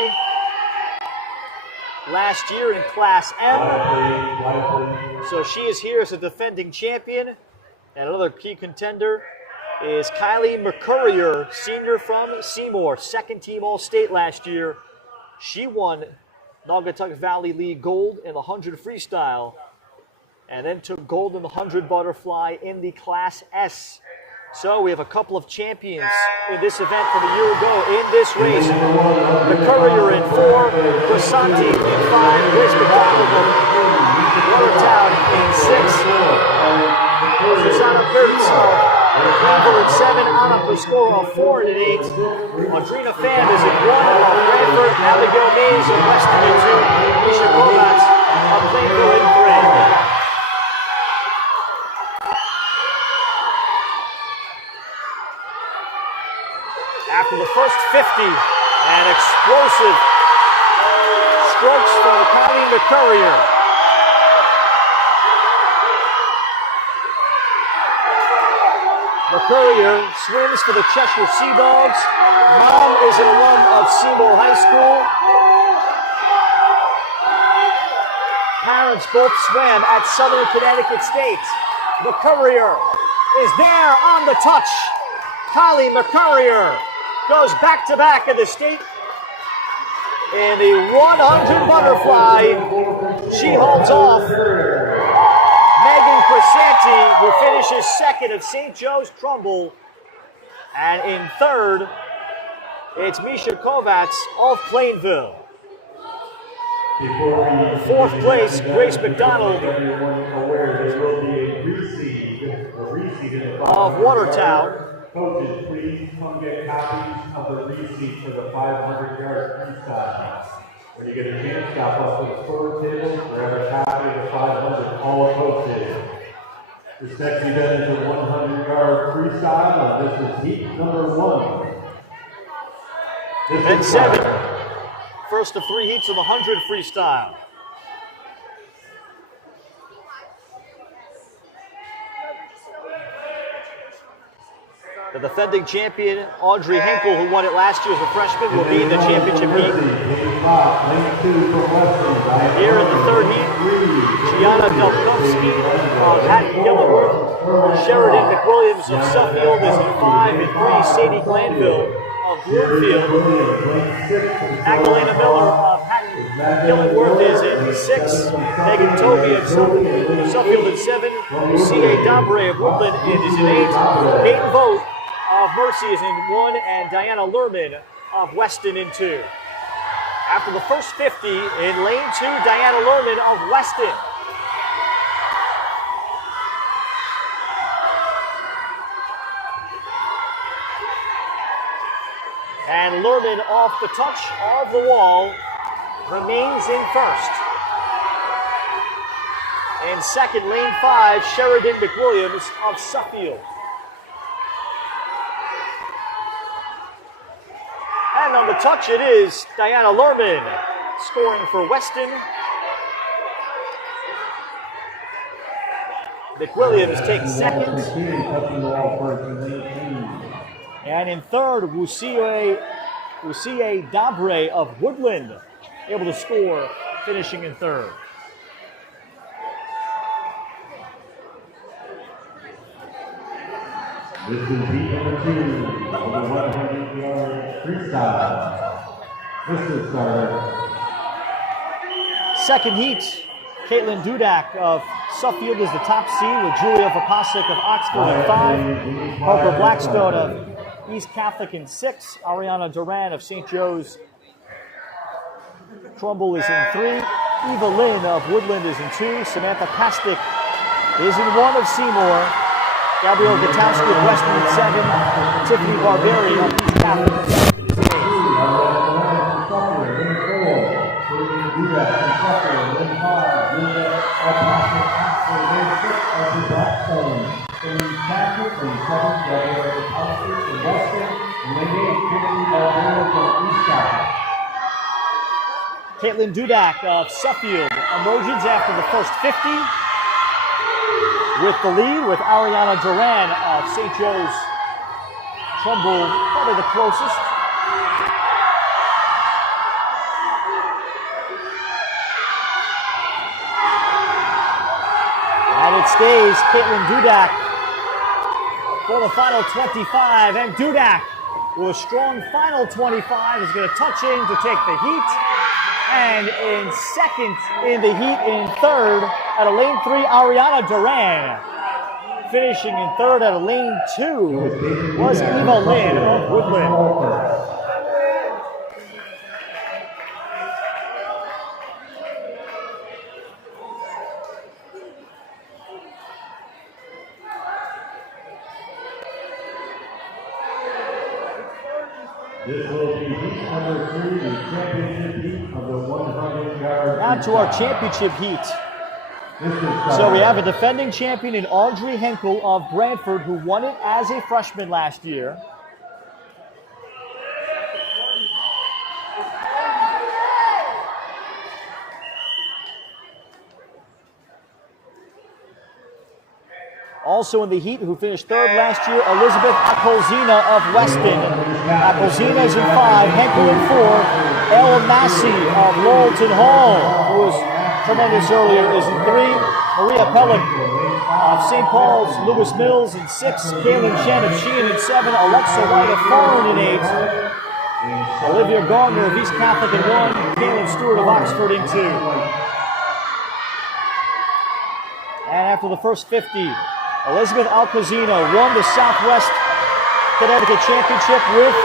last year in Class M. So she is here as a defending champion. And another key contender is Kylie McCurrier, senior from Seymour, second team All-State last year. She won Naugatuck Valley League gold in the 100 freestyle and then took gold in the 100 butterfly in the Class S. So we have a couple of champions in this event from a year ago in this race. McCurrier in 4, Grisanti in 5, Grace McDonald of Watertown in 6. Susanna Kurtz of Plainville in 7, Anna Pascoe of 4 and 8. Audrina Pham is in 1 of Bradford, Abigail Mays of Weston in 2, Misha Kovats of Plainville in 3. After the first 50, and explosive strokes from Kylie McCurrier. McCurrier swims for the Cheshire Sea Dogs. Mom is an alum of Seymour High School. Parents both swam at Southern Connecticut State. McCurrier is there on the touch. Kylie McCurrier goes back-to-back in the state. In the 100 butterfly, she holds off Megan Grisanti, who finishes second of St. Joe's Trumbull. And in third, it's Misha Kovats of Plainville. Fourth place, Grace McDonald of Watertown. Coaches, please come get copies of the receipt for the 500-yard freestyle. When you get a chance, stop up to the score table, grab a copy of the 500, all coaches. This next event is a 100-yard freestyle, and this is heat number 1. Event 7, first of 3 heats of the 100 freestyle. The defending champion, Audrey Henkel, who won it last year as a freshman, will be in the championship heat. Here in the third heat, Gianna Delkovsky of Hatton Killingworth. Sheridan McWilliams of Suffield is in 5, and 3, Sadie Glanville of Bloomfield. Magdalena Miller of Hatton Killingworth is in 6. Megan Toby of Suffield in 7. C.A. Dabre of Woodland is in 8. Peyton Vogt of Mercy is in 1, and Diana Lerman of Weston in 2. After the first 50, in lane 2, Diana Lerman of Weston. And Lerman off the touch of the wall remains in first. In second, lane 5, Sheridan McWilliams of Suffield. And on the touch it is Diana Lerman scoring for Weston. McWilliams takes second. And in third, Wusie Dabre of Woodland able to score, finishing in third. This is heat number 2 of the 100-yard freestyle. This is starter. Second heat, Caitlin Dudak of Suffield is the top seed with Julia Vapasek of Oxford in 5. Harper Blackstone of East Catholic in 6. Ariana Duran of St. Joe's Trumbull is in 3. Eva Lynn of Woodland is in 2. Samantha Pastic is in 1 of Seymour. Gabrielle Gutowski of Weston in 7. Tiffany Barberi of East Catholic is in 8. Caitlin Dudak of Suffield emerges after the first 50 with the lead, with Ariana Duran of St. Joe's Trumbull probably the closest. And it stays Caitlin Dudak for the final 25, and Dudak with a strong final 25 is going to touch in to take the heat. And in second in the heat, in third at a lane 3, Ariana Duran. Finishing in third at a lane 2 was Eva Lynn of Woodland. This will be heat number 3, the championship heat of the 100-yard. Now to our championship heat. So we have a defending champion in Audrey Henkel of Brantford, who won it as a freshman last year. Also in the heat, who finished third last year, Elizabeth Akolzina of Weston. Akolzina is in 5, Henkel in 4. El Massey of Laurelton Hall, who was tremendous earlier, is in 3. Maria Pellick of St. Paul's Lewis Mills in 6. Kaylin Chen of Sheehan in 7. Alexa White of Farland in 8. Olivia Gardner of East Catholic in 1. Kaylin Stewart of Oxford in 2. And after the first 50, Elizabeth Alcozino won the Southwest Connecticut Championship with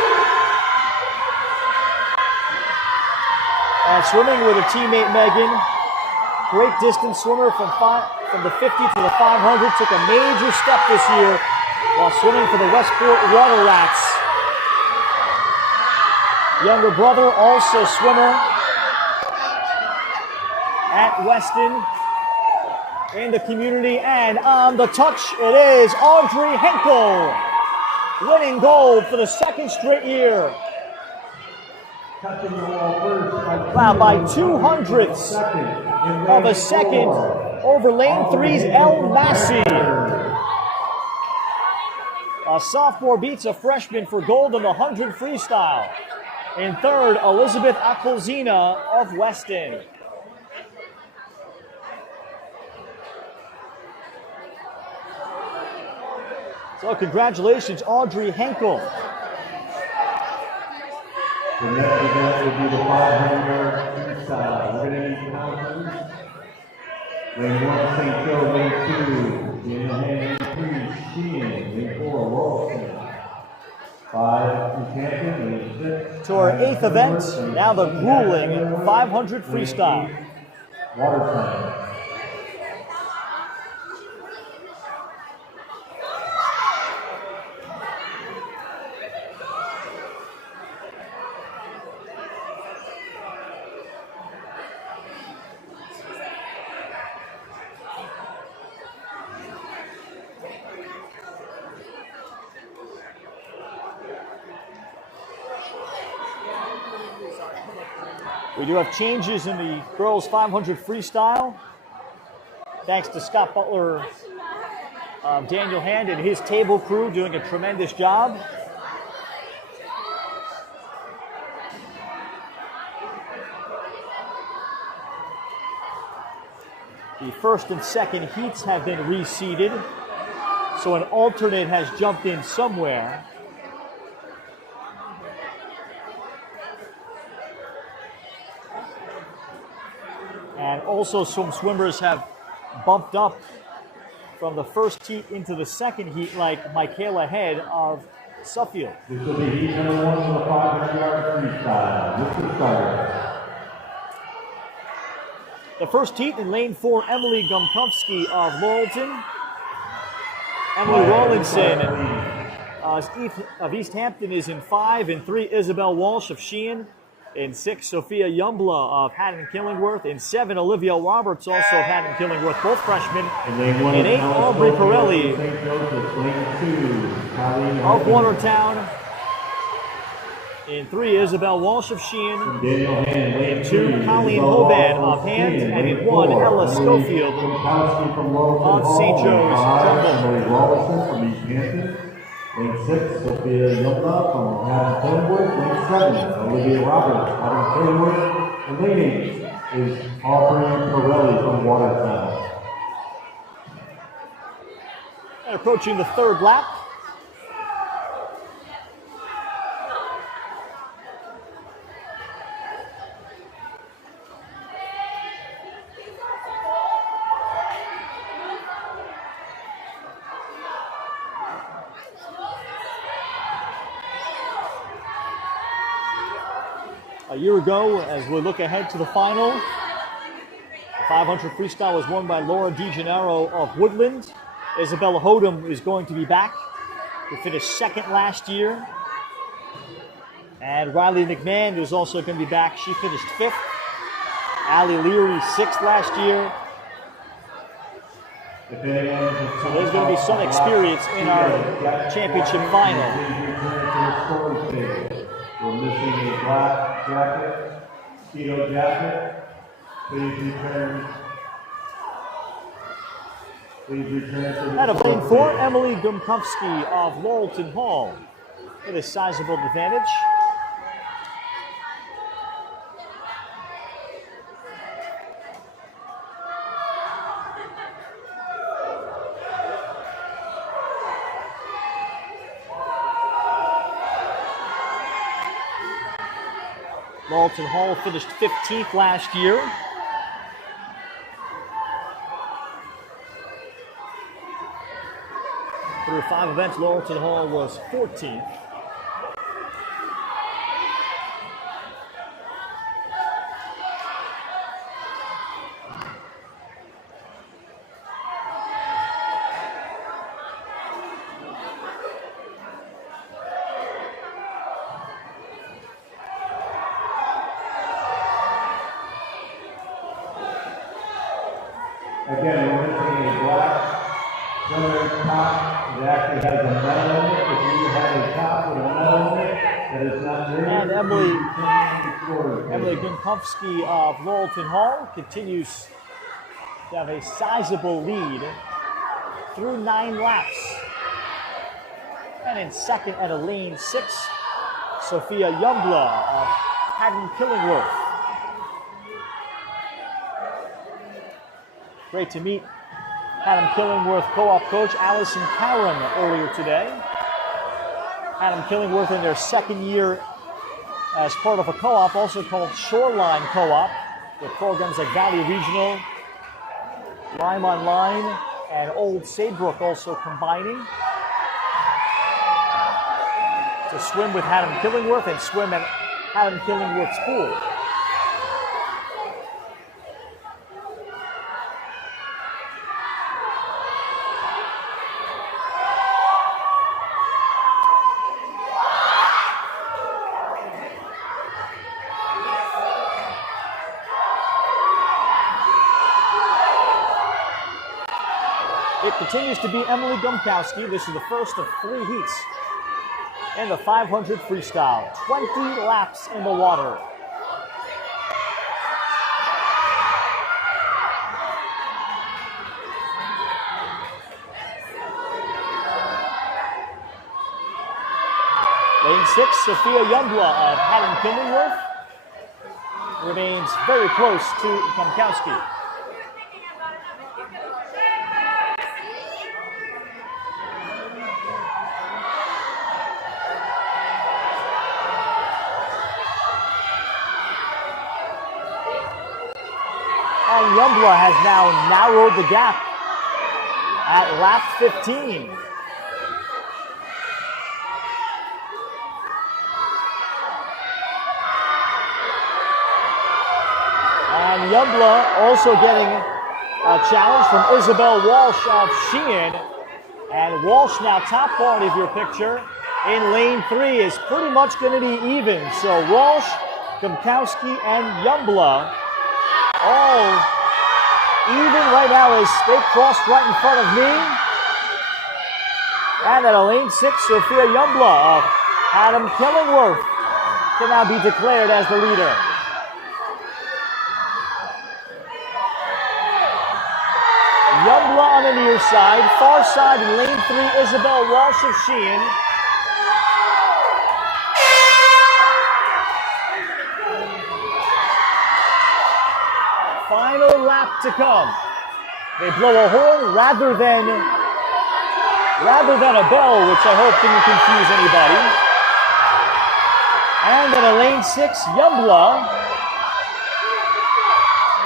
swimming with her teammate Megan. Great distance swimmer from the 50 to the 500. Took a major step this year while swimming for the Westport Water Rats. Younger brother, also swimmer at Weston in the community. And on the touch, it is Audrey Henkel winning gold for the second straight year. Wow, by 200ths of a second over lane 3's El Massey. A sophomore beats a freshman for gold in the 100 freestyle. In third, Elizabeth Akolzina of Weston. So congratulations, Audrey Henkel. The next event will be the 500-yard freestyle. We're going to need counters. Lane 1, St. Joe. Lane 2, Daniel Henry. 3, Sheehan. Lane 4, Rollston. 5, To our 8th event, now the grueling 500 freestyle. We do have changes in the girls 500 freestyle. Thanks to Scott Butler, Daniel Hand, and his table crew doing a tremendous job. The first and second heats have been reseeded, so an alternate has jumped in somewhere. And also some swimmers have bumped up from the first heat into the second heat, like Michaela Head of Suffield. This will be heat number 1 for the 500-yard freestyle. Mr. Starter. The first heat in lane 4, Emily Gumkovsky of Laurelton. Emily Rawlinson of East Hampton is in 5. In 3, Isabel Walsh of Sheehan. In 6, Sophia Yumbla of Haddon-Killingworth. In 7, Olivia Roberts, also of Haddon-Killingworth, both freshmen. In 8, Aubrey Pirelli of Watertown. In 3, Isabel Walsh of Sheehan. In 2, Colleen Hoban of Hand. And in 1, Ella Schofield of St. Joe's Jumbo. Lane 6, Sophia Yumbla from Haddon-Killingworth. Lane 7, Olivia Roberts, Haddon-Killingworth. And lane 8 is Aubrey Pirelli from Watertown. And approaching the third lap. A year ago, as we look ahead to the final, the 500 freestyle was won by Laura DeGennaro of Woodland. Isabella Hodem is going to be back, who finished 2nd last year. And Riley McMahon is also going to be back. She finished 5th. Allie Leary, 6th last year. So there's going to be some experience in our championship final. We're missing a black jacket, mosquito jacket. Please return. Out of lane 4, Emily Gumkovsky of Laurelton Hall with a sizable advantage. Laurelton Hall finished 15th last year. Through 5 events, Laurelton Hall was 14th. Again, we're missing a black swimmer top that actually has a medal in it. If you have a top with a medal in it that is not there, And Emily Gumkovsky of Laurelton Hall continues to have a sizable lead through 9 laps. And in 2nd at a lane 6, Sophia Yumbla of Haddon-Killingworth. Great to meet Haddon-Killingworth co-op coach Allison Cowan earlier today. Haddon-Killingworth in their 2nd year as part of a co-op also called Shoreline Co-op, with programs like Valley Regional, Lime Online, and Old Saybrook also combining to swim with Adam Killingworth and swim at Adam Killingworth's pool. It continues to be Emily Gumkowski. This is the first of 3 heats in the 500 freestyle. 20 laps in the water. Lane 6, Sophia Youngblood of Adam Killingworth remains very close to Gumkowski. And Youngblood has now narrowed the gap at lap 15. And Youngblood also getting a challenge from Isabel Walsh of Sheehan. And Walsh now top part of your picture in lane 3 is pretty much going to be even. So Walsh, Gumkowski, and Youngblood all even right now as they cross right in front of me. And at a lane 6, Sophia Youngblood of Adam Killingworth can now be declared as the leader. Youngblood on the near side, far side in lane 3, Isabel Walsh of Sheehan. Final lap to come. They blow a horn rather than a bell, which I hope didn't confuse anybody. And at a lane 6, Youngblood.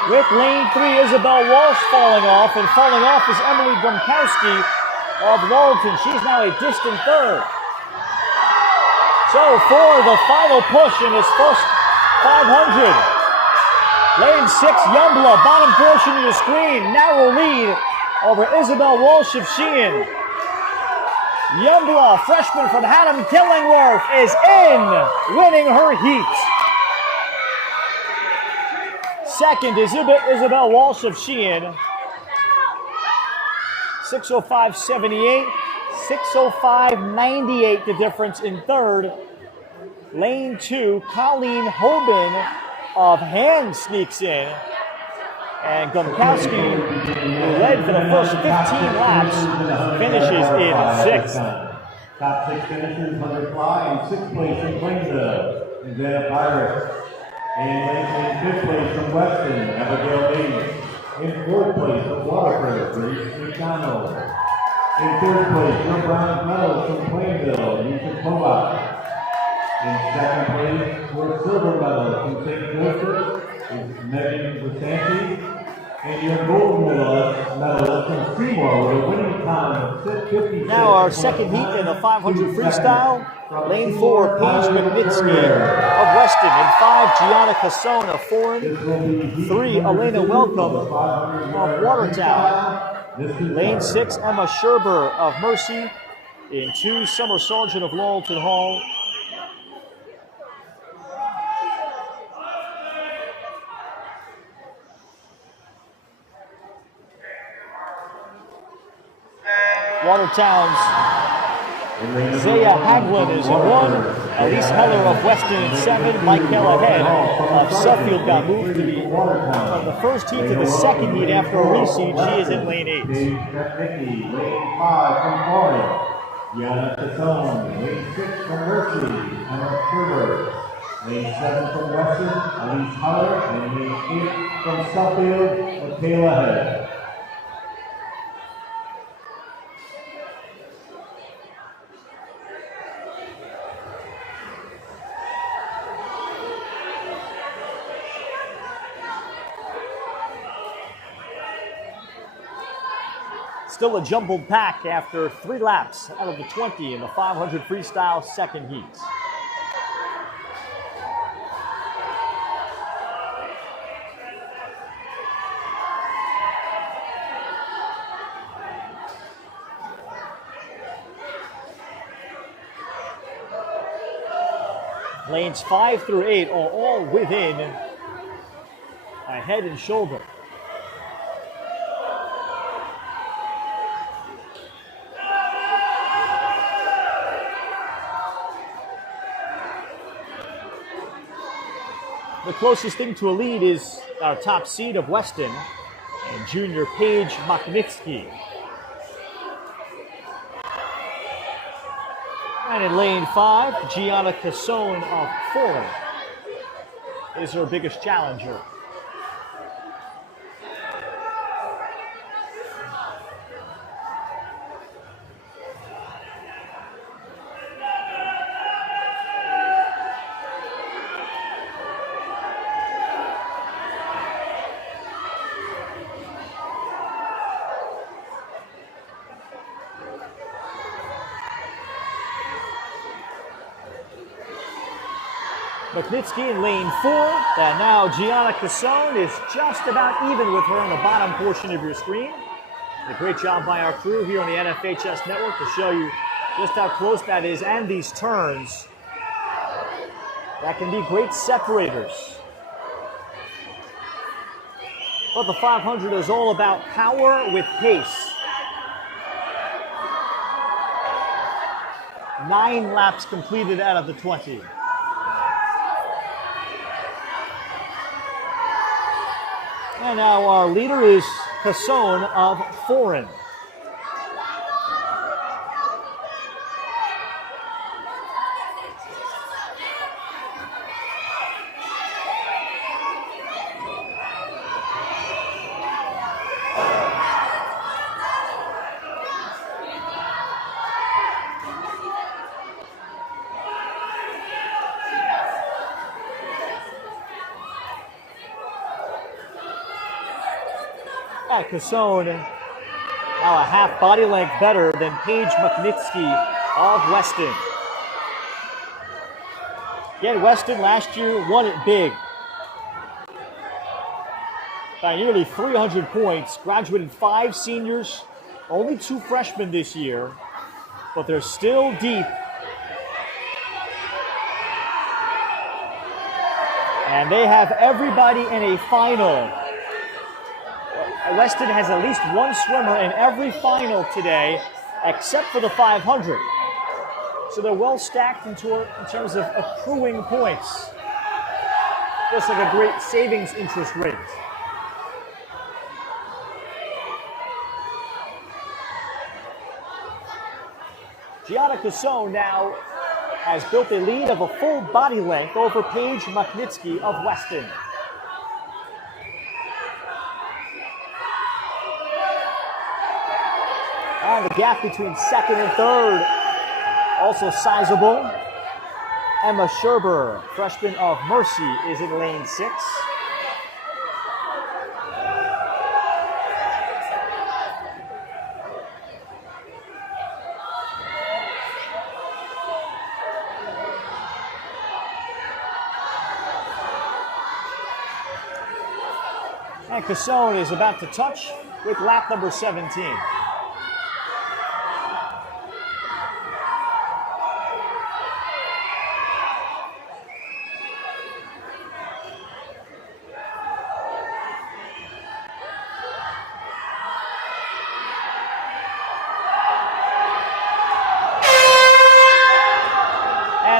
With lane 3, Isabel Walsh falling off, and falling off is Emily Gumkowski of Walton. She's now a distant third. So for the final push in this first 500, lane 6, Youngblood, bottom portion of your screen, narrow lead over Isabel Walsh of Sheehan. Youngblood, freshman from Adam Killingworth, is in, winning her heat. Second is Isabel Walsh of Sheehan. 6:05.78, 6:05.98 the difference in third. Lane 2, Colleen Hoban of Hand sneaks in. And Gumkowski, who led for the first 15 laps, finishes in 6th. Top 6 finishers, Hunter Fly, in 6th place in Queensville, and Zeta Pirates. In 5th place from Weston, Abigail Davis. In 4th place from Waterford, Grace McDonald. In 3rd place, your bronze medals from Plainville, Yusuf Kovach. In 2nd place, for silver medal from St. Joseph, is Megan Vasanti. And your gold medalist from Seymour with a winning time of 6:56. Now our second heat in the 500 freestyle. Lane 4, Paige McNitsky of Weston. In 5, Gianna Cassone of Foreign. 3, Elena Welcome of Watertown. Lane 6, Emma Sherber of Mercy. In 2, Summer Sargent of Lowellton Hall. Watertown's Zaya Haglin is in 1. Elise Heller of Weston in 7. Mike Callahan of Suffield got moved to the, from the first heat to the second heat after a reseed. She is in lane 8. Lane 5 from Florida, Gianna Cassone. Lane 6 from Mercy, Emma Sherber. Lane 7 from Weston, Elise Heller. And lane 8 from Suffield, Michaela Head. Still a jumbled pack after 3 laps out of the 20 in the 500 freestyle second heat. Lanes 5 through 8 are all within a head and shoulder. The closest thing to a lead is our top seed of Weston and junior Paige Maknitsky. And in lane 5, Gianna Cassone of Foreign is her biggest challenger. Maknitsky in lane 4, and now Gianna Cassone is just about even with her on the bottom portion of your screen. A great job by our crew here on the NFHS Network to show you just how close that is, and these turns that can be great separators. But the 500 is all about power with pace. 9 laps completed out of the 20. And now our leader is Cassone of Foreign. Cassone now a half body length better than Paige Maknitsky of Weston. Again, Weston last year won it big by nearly 300 points, graduated 5 seniors, only 2 freshmen this year, but they're still deep. And they have everybody in a final. Weston has at least 1 swimmer in every final today, except for the 500. So they're well stacked in terms of accruing points. Just like a great savings interest rate. Gianna Cassone now has built a lead of a full body length over Paige Maknitsky of Weston. And the gap between second and third, also sizable. Emma Scherber, freshman of Mercy, is in lane 6. And Cassone is about to touch with lap number 17.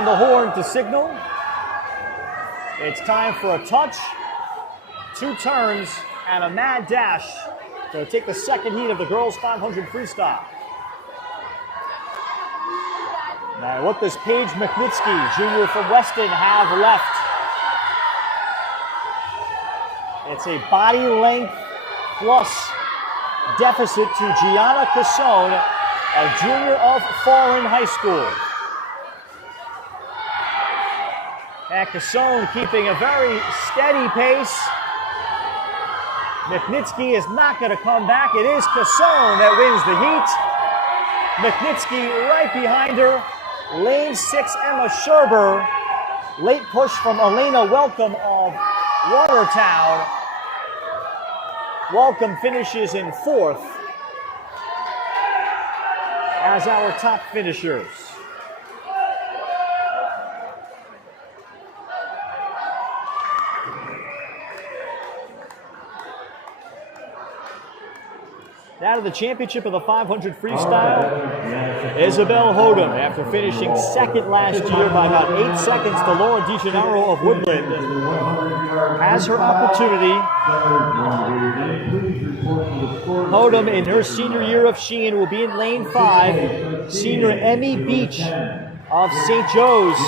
The horn to signal. It's time for a touch, 2 turns, and a mad dash to take the second heat of the girls 500 freestyle. Now, what does Paige Maknitsky, junior from Weston, have left? It's a body length plus deficit to Gianna Cassone, a junior of Foreign High School. And Cassone keeping a very steady pace. Miknitsky is not going to come back. It is Cassone that wins the heat. Miknitsky right behind her. Lane 6, Emma Scherber. Late push from Elena Welcome of Watertown. Welcome finishes in 4th as our top finishers. Now to the championship of the 500 freestyle, Isabel Hodem, after finishing 2nd last year by about 8 seconds to Laura DiGennaro of Woodland, has her opportunity. Hodem, in her senior year of Sheehan, will be in lane 5. Senior Emmy Beach of St. Joe's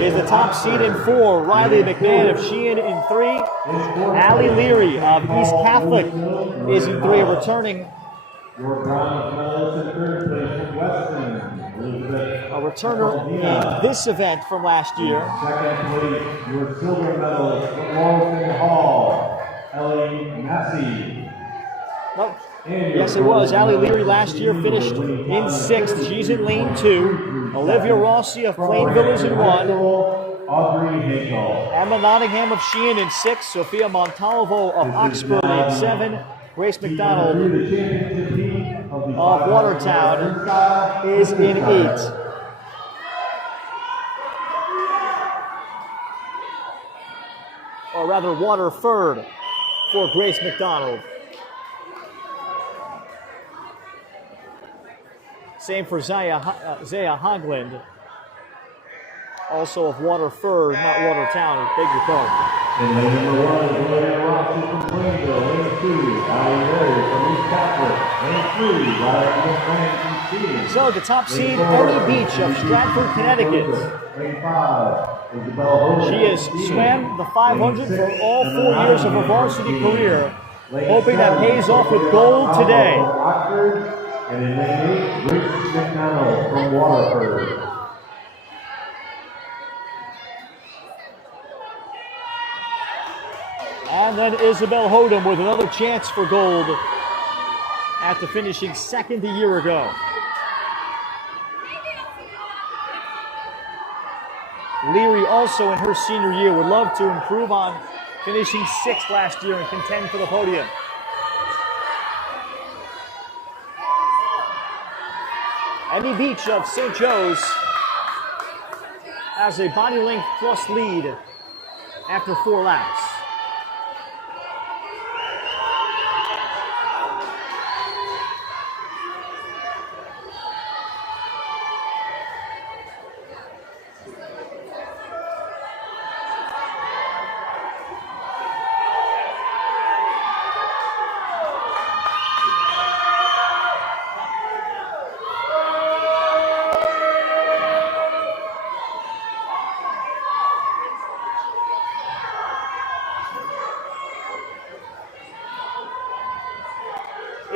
is the top seed in 4. Riley McMahon of Sheehan in 3. Allie Leary of East Catholic is in 3, returning. Your bronze medalist in 3rd place from Weston, A returner in this event from last year. 2nd place, your silver medalist from Morrison Hall, Ellie Massey. Nope. Yes, it was. Allie Leary last year finished in 6th. She's in lane 2. Olivia Rossi of Plainville is in 1. Audrey Hinkle. Emma Nottingham of Sheehan in 6. Sophia Montalvo of Oxford in 7. Grace McDonald of Watertown is in 8. Or rather, Waterford for Grace McDonald. Same for Zaya Hogland, also of Waterford, not Watertown. Beg your pardon. In lane number 1 is Olivia Rossi from Plainville. Lane 2, Allie Leary from East Catholic. Lane 3, Riley McMahon from Sheehan. So the top seed, Emmy Beach of Stratford, Connecticut. Lane 5, Isabel Hodem. She has swam the 500 for all 4 years of her varsity career, hoping that pays off with gold today. And in lane 8, Grace McDonald from Waterford. And then Isabel Hodem with another chance for gold after finishing 2nd a year ago. Leary also in her senior year would love to improve on finishing 6th last year and contend for the podium. Emmy Beach of St. Joe's has a body length plus lead after 4 laps.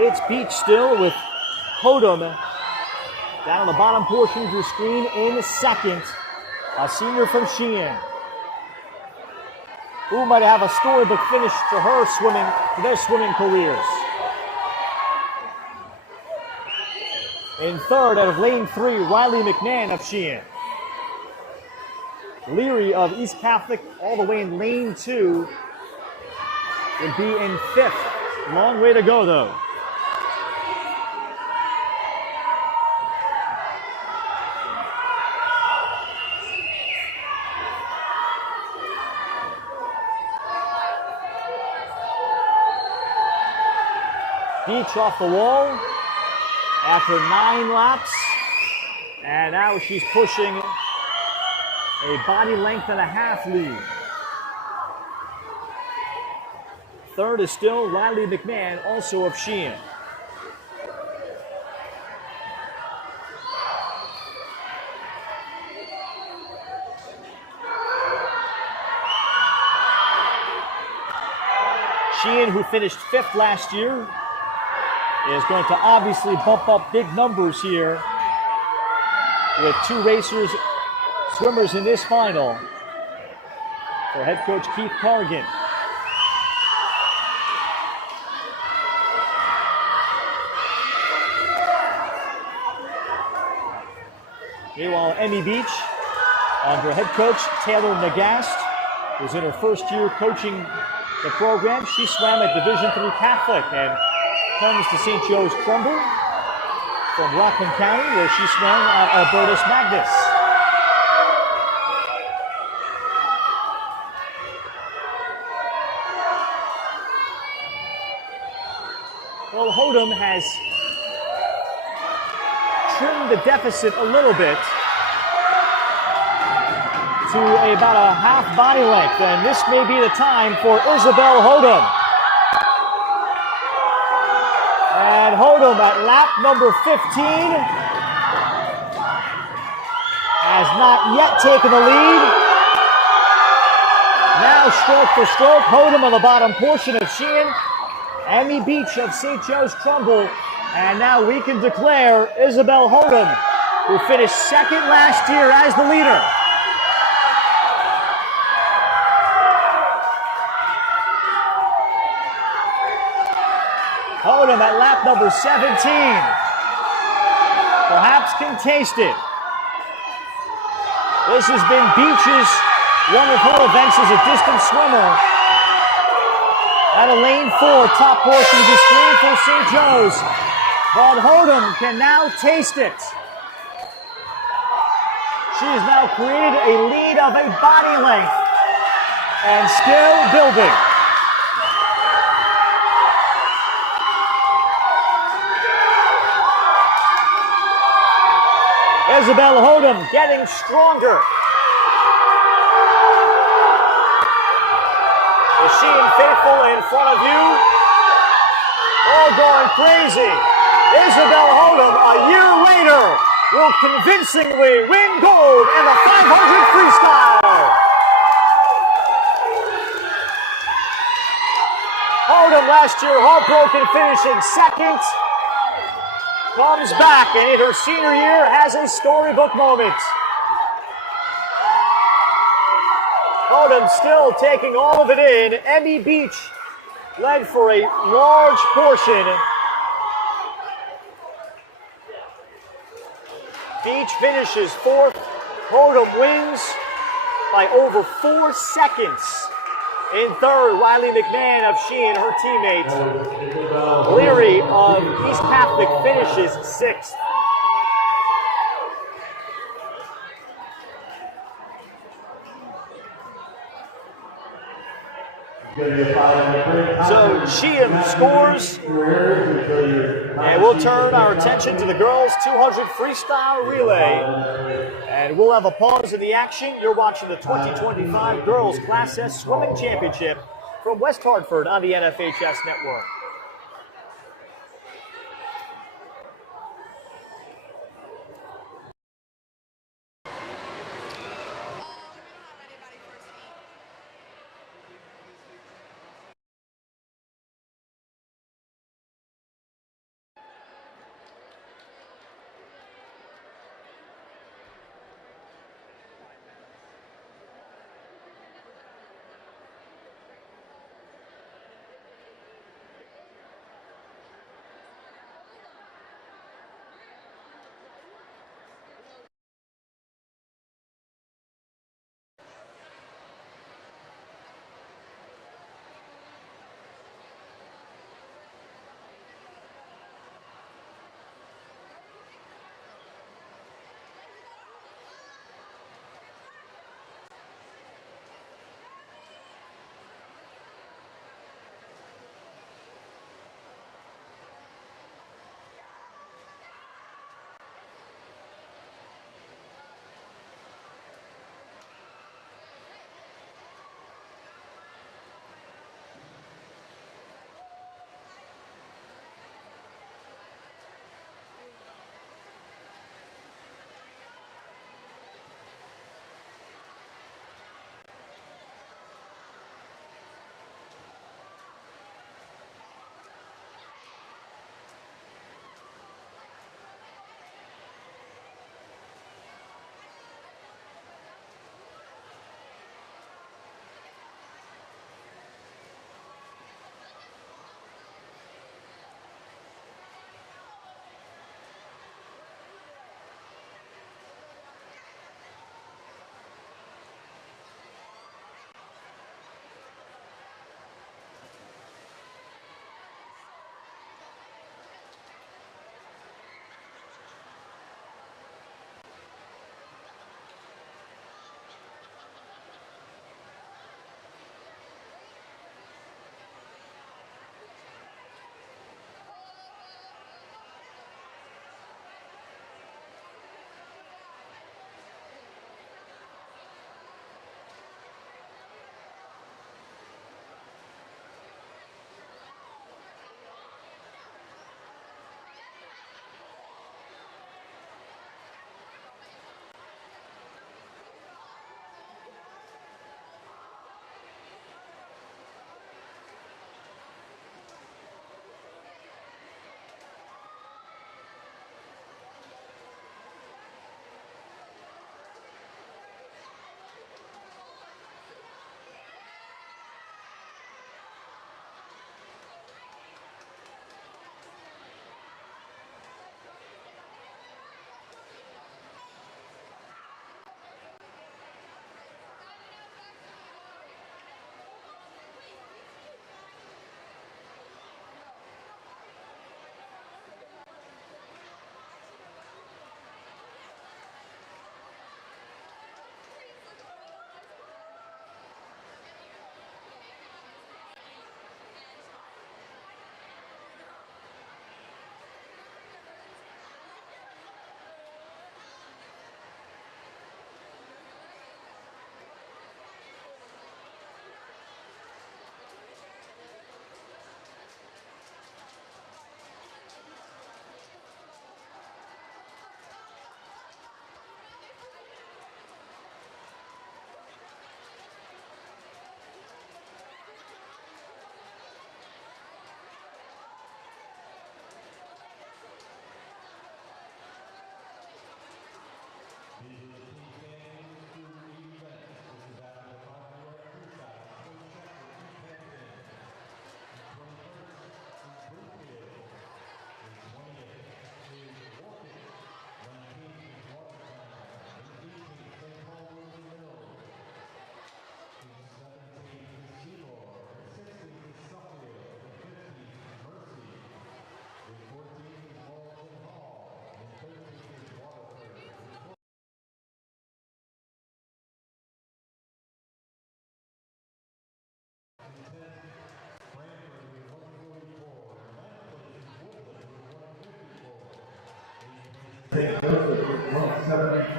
It's Beach still with Hodem down on the bottom portion of your screen in 2nd, a senior from Sheehan, who might have a storybook finish for their swimming careers. In 3rd, out of lane 3, Riley McMahon of Sheehan. Leary of East Catholic all the way in lane 2 would be in 5th. Long way to go though. Beach off the wall after 9 laps, and now she's pushing a body length and a half lead. 3rd is still Riley McMahon, also of Sheehan. Sheehan, who finished 5th last year, is going to obviously bump up big numbers here with 2 swimmers in this final for head coach Keith Cargan. Meanwhile, Emmy Beach, under head coach Taylor Nagast, who's in her first year coaching the program. She swam at Division III Catholic and comes to St. Joe's Trumbull from Rockland County, where she swam at Albertus Magnus. Well, Hodum has trimmed the deficit a little bit to about a half body length, and this may be the time for Isabel Hodum. And Hodum at lap number 15 has not yet taken the lead. Now stroke for stroke, Hodum on the bottom portion of Sheehan, Emmy Beach of St. Joe's Trumbull, and now we can declare Isabel Hodum, who finished second last year, as the leader. Hodum at lap number 17. Perhaps can taste it. This has been Beach's one of her events as a distance swimmer. At a lane 4, top portion of the screen for St. Joe's. But Hodum can now taste it. She has now created a lead of a body length and still building. Isabel Hodum getting stronger. Is she and Faithful in front of you? All going crazy. Isabel Hodum, a year later, will convincingly win gold in the 500 freestyle. Hodum last year heartbroken, finishing second. Comes back, and in her senior year has a storybook moment. Hodum still taking all of it in. Emmy Beach led for a large portion. Beach finishes fourth. Hodum wins by over 4 seconds. In third, Wiley McMahon of Sheehan, her teammate. Leary of East Catholic finishes sixth. So Sheehan scores, and we'll turn our attention to the girls' 200 freestyle relay. And we'll have a pause in the action. You're watching the 2025 Girls Class S Swimming Championship from West Hartford on the NFHS Network.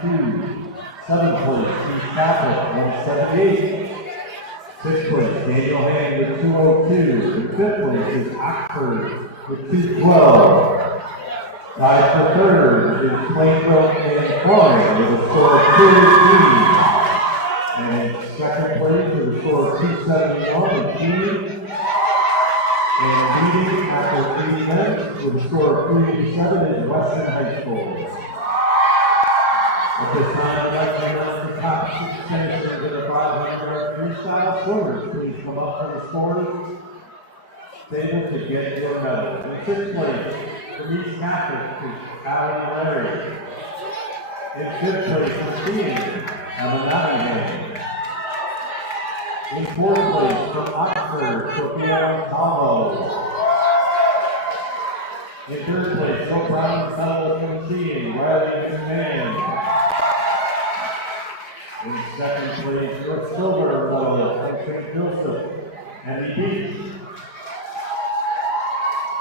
172. 7th place, Steve Catholic, 178. 6th place, Daniel Hand with 202. And 5th place is Oxford with 212. Tied for 3rd is Plainville and Florida with a score of 218. And in 2nd place with a score of 271 is Keene. And leading after 3 minutes with a score of 387 is Weston High School. At this time, I'd like to announce the top 6 finishers in the 500-yard freestyle. Swimmers, please come up to the scores table to get your medal. In 6th place, from East Catholic is Allie Larry. In 5th place, from Keene, Emma Nottingham. In 4th place, from Oxford, Sophia Calvo. In 3rd place, so proud fellow from Keene, Riley McMahon. In 2nd place, your silver medalist from St. Joseph, Andy Beach.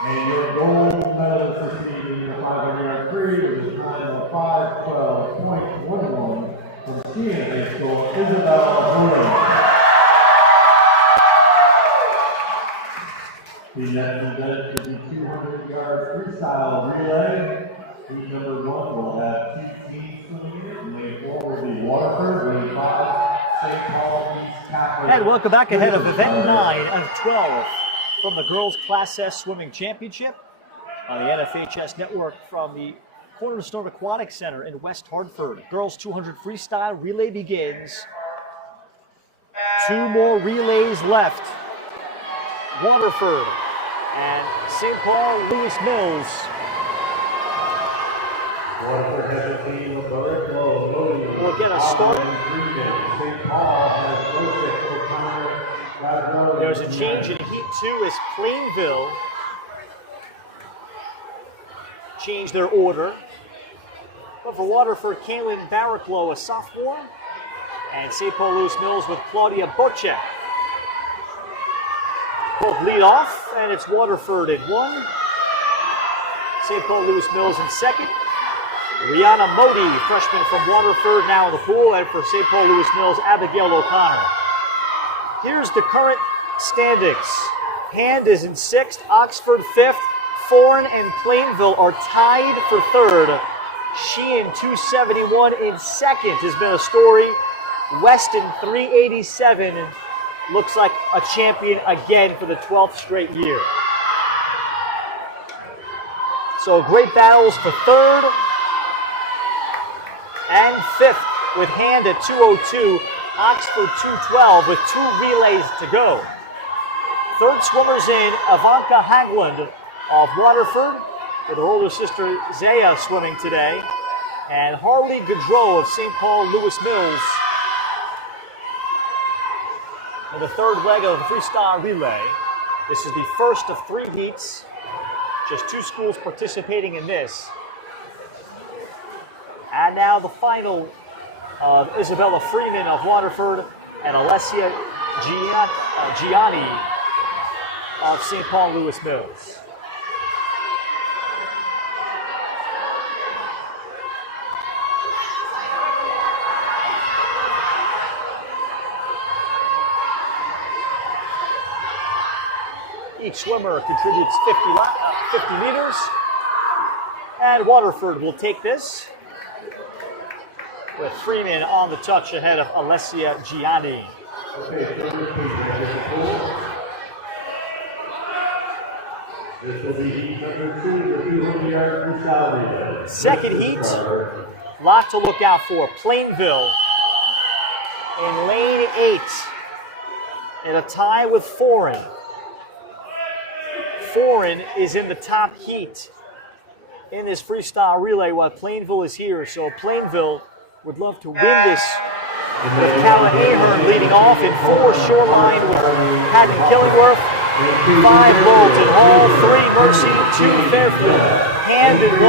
And your gold medalist receiving the 500-yard free with a time of 5:12.11 from CIAC School, Isabel Horan. The next event is the 200-yard freestyle relay. Heat number 1 will have 2 teams swimming in it. Lane 4 will be Waterford. Lane 5, St. Paul East Catholic. And welcome back ahead of event 9 out of 12 from the Girls Class S Swimming Championship on the NFHS Network from the Cornerstone Aquatic Center in West Hartford. Girls 200 freestyle relay begins. 2 more relays left. Waterford and St. Paul Lewis Mills. Waterford has a team of Burke, We'll get a start. St. Paul has Joseph O'Connor. There's a change in Heat 2 as Plainville changed their order. But for Waterford, Kaylin Barraclough, a sophomore, and St. Paul Lewis Mills with Claudia Bocek. Both lead off, and it's Waterford in 1. St. Paul Lewis Mills in 2nd. Rihanna Modi, freshman from Waterford, now in the pool, and for St. Paul Lewis Mills, Abigail O'Connor. Here's the current standings. Hand is in 6th, Oxford 5th, Foreign and Plainville are tied for 3rd. Sheehan 271 in 2nd has been a story. Weston 387 looks like a champion again for the 12th straight year. So great battles for 3rd and 5th with Hand at 202, Oxford 212 with 2 relays to go. 3rd swimmers in, Ivanka Hagland of Waterford with her older sister Zaya swimming today, and Harley Gaudreau of St. Paul Lewis Mills. And the 3rd leg of the freestyle relay. This is the first of 3 heats. Just 2 schools participating in this. And now the final of Isabella Freeman of Waterford and Alessia Gianni of St. Paul Lewis Mills. Each swimmer contributes 50 meters. And Waterford will take this with Freeman on the touch ahead of Alessia Gianni. This will be number 2, the 200-yard freestyle relay. Second heat, lot to look out for. Plainville in lane 8 in a tie with Foreign. Foreign is in the top heat in this freestyle relay while Plainville is here. So Plainville would love to win this with Calla Ahern leading off in 4 Shoreline with Patton Killingworth, 5 Littleton Hall, 3 Mercy, 2 Fairfield, Hand in 1,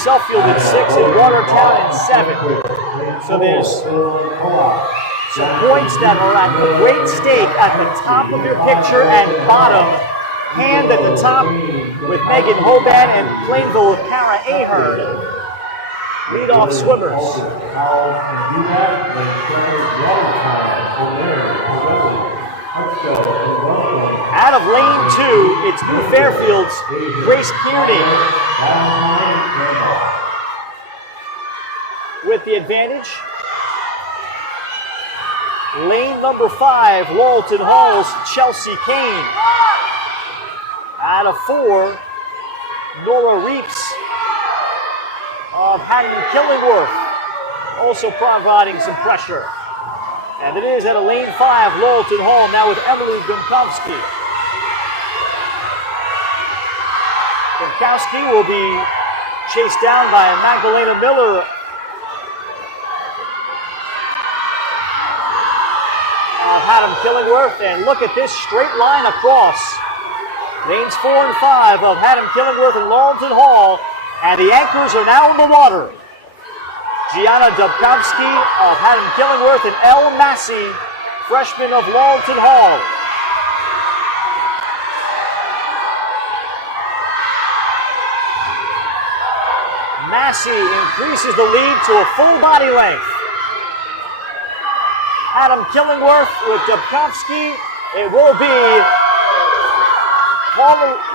Suffield in 6, and Watertown in 7. So there's some points that are at great stake at the top of your picture and bottom. Hand at the top with Megan Hoban and Plainville with Cara Ahern. leadoff swimmers. Out of lane 2, it's New Fairfield's Grace Kearney with the advantage. Lane number 5, Lawton Hall's Chelsea Kane. Out of 4, Nora Reeps of Haddon Killingworth, also providing some pressure. And it is at a lane 5, Lawton Hall, now with Emily Gumkowski. Gumkowski will be chased down by Magdalena Miller. Haddon Killingworth, and look at this straight line across. Lanes 4 and 5 of Haddon Killingworth and Lawton Hall, and the anchors are now in the water. Gianna Dubkowski of Haddon Killingworth and Elle Massey, freshman of Lawton Hall. Massey increases the lead to a full body length. Haddon Killingworth with Dubkowski. It will be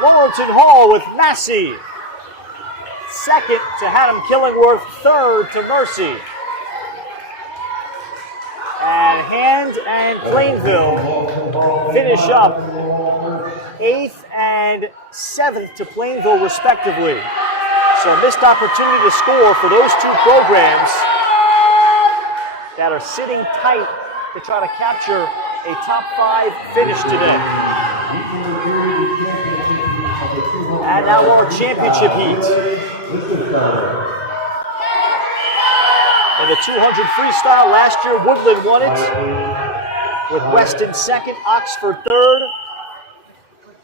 Lawton Hall with Massey. Second to Haddon Killingworth, third to Mercy. And Hand and Plainville finish up 8th and 7th to Plainville respectively. So a missed opportunity to score for those two programs that are sitting tight to try to capture a top 5 finish today. And now our championship heat. In the 200 freestyle, last year Woodland won it, with Weston second, Oxford third.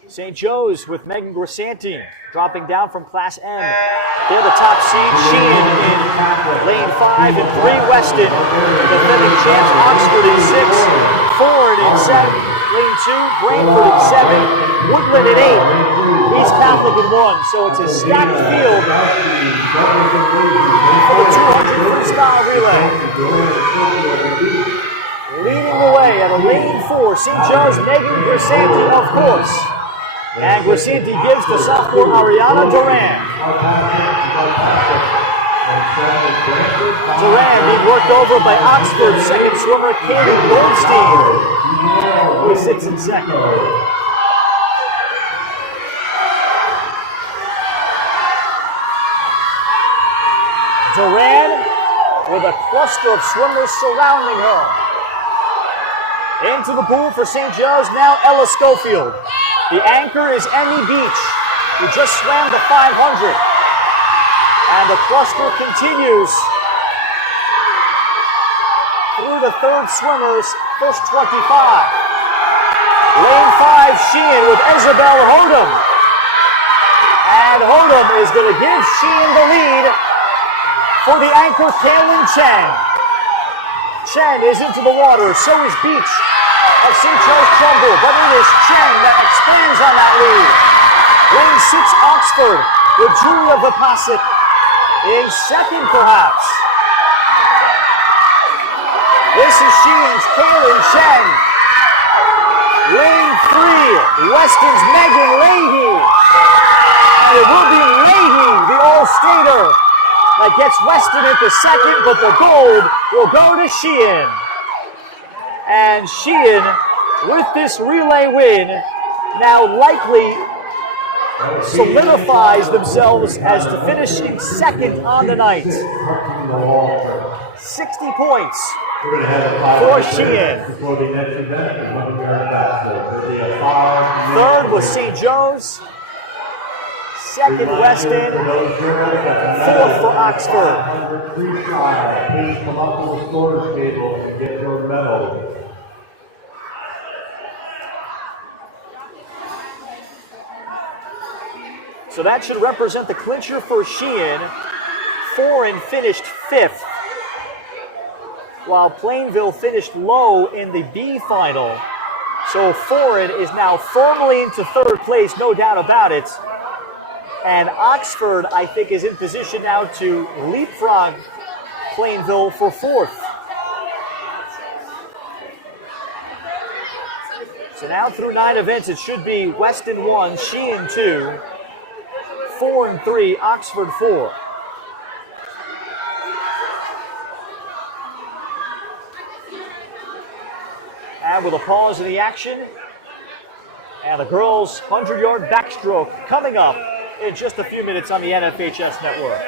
St. Joe's with Megan Grisanti dropping down from Class M. They're the top seed. Sheehan in lane 5 and 3. Weston, defending champs. Oxford in 6. Ford in 7. Lane 2. Brantford in 7. Woodland in 8. East Catholic in 1. So it's a stacked field for the 200 freestyle relay. Leading the way at a lane 4. St. Joe's, Megan Grisanti, of course. And Grisanti gives to sophomore Ariana Duran. Duran being worked over by Oxford's second swimmer, Katie Goldstein, who sits in second. Duran with a cluster of swimmers surrounding her. Into the pool for St. Joe's, now Ella Schofield. The anchor is Emmy Beach, who just swam the 500. And the cluster continues through the third swimmer's first 25. Lane 5, Sheehan with Isabel Hodum. And Hodum is going to give Sheehan the lead for the anchor, Kaylin Chen. Chen is into the water, so is Beach of St. Joe's Trumbull, but it is Chen that expands on that lead. Lane 6, Oxford, with Julia Vipasic in second, perhaps. This is Sheehan's Kaylin Chen. Lane 3, Weston's Megan Leahy. And it will be Leahy, the All-Stater, that gets Weston into second, but the gold will go to Sheehan. And Sheehan, with this relay win, now likely solidifies themselves as to finish in second on the night. 60 points for Sheehan. Third was St. Joe's. Second, Weston. Fourth for Oxford. Please come up to the scores table and get your medal. So that should represent the clincher for Sheehan. Foreign finished 5th, while Plainville finished low in the B final. So Foreign is now firmly into third place, no doubt about it. And Oxford, I think, is in position now to leapfrog Plainville for fourth. So now through 9 events, it should be Weston 1, Sheehan 2, 4 and 3, Oxford 4. And with a pause in the action, and the girls' 100-yard backstroke coming up in just a few minutes on the NFHS Network.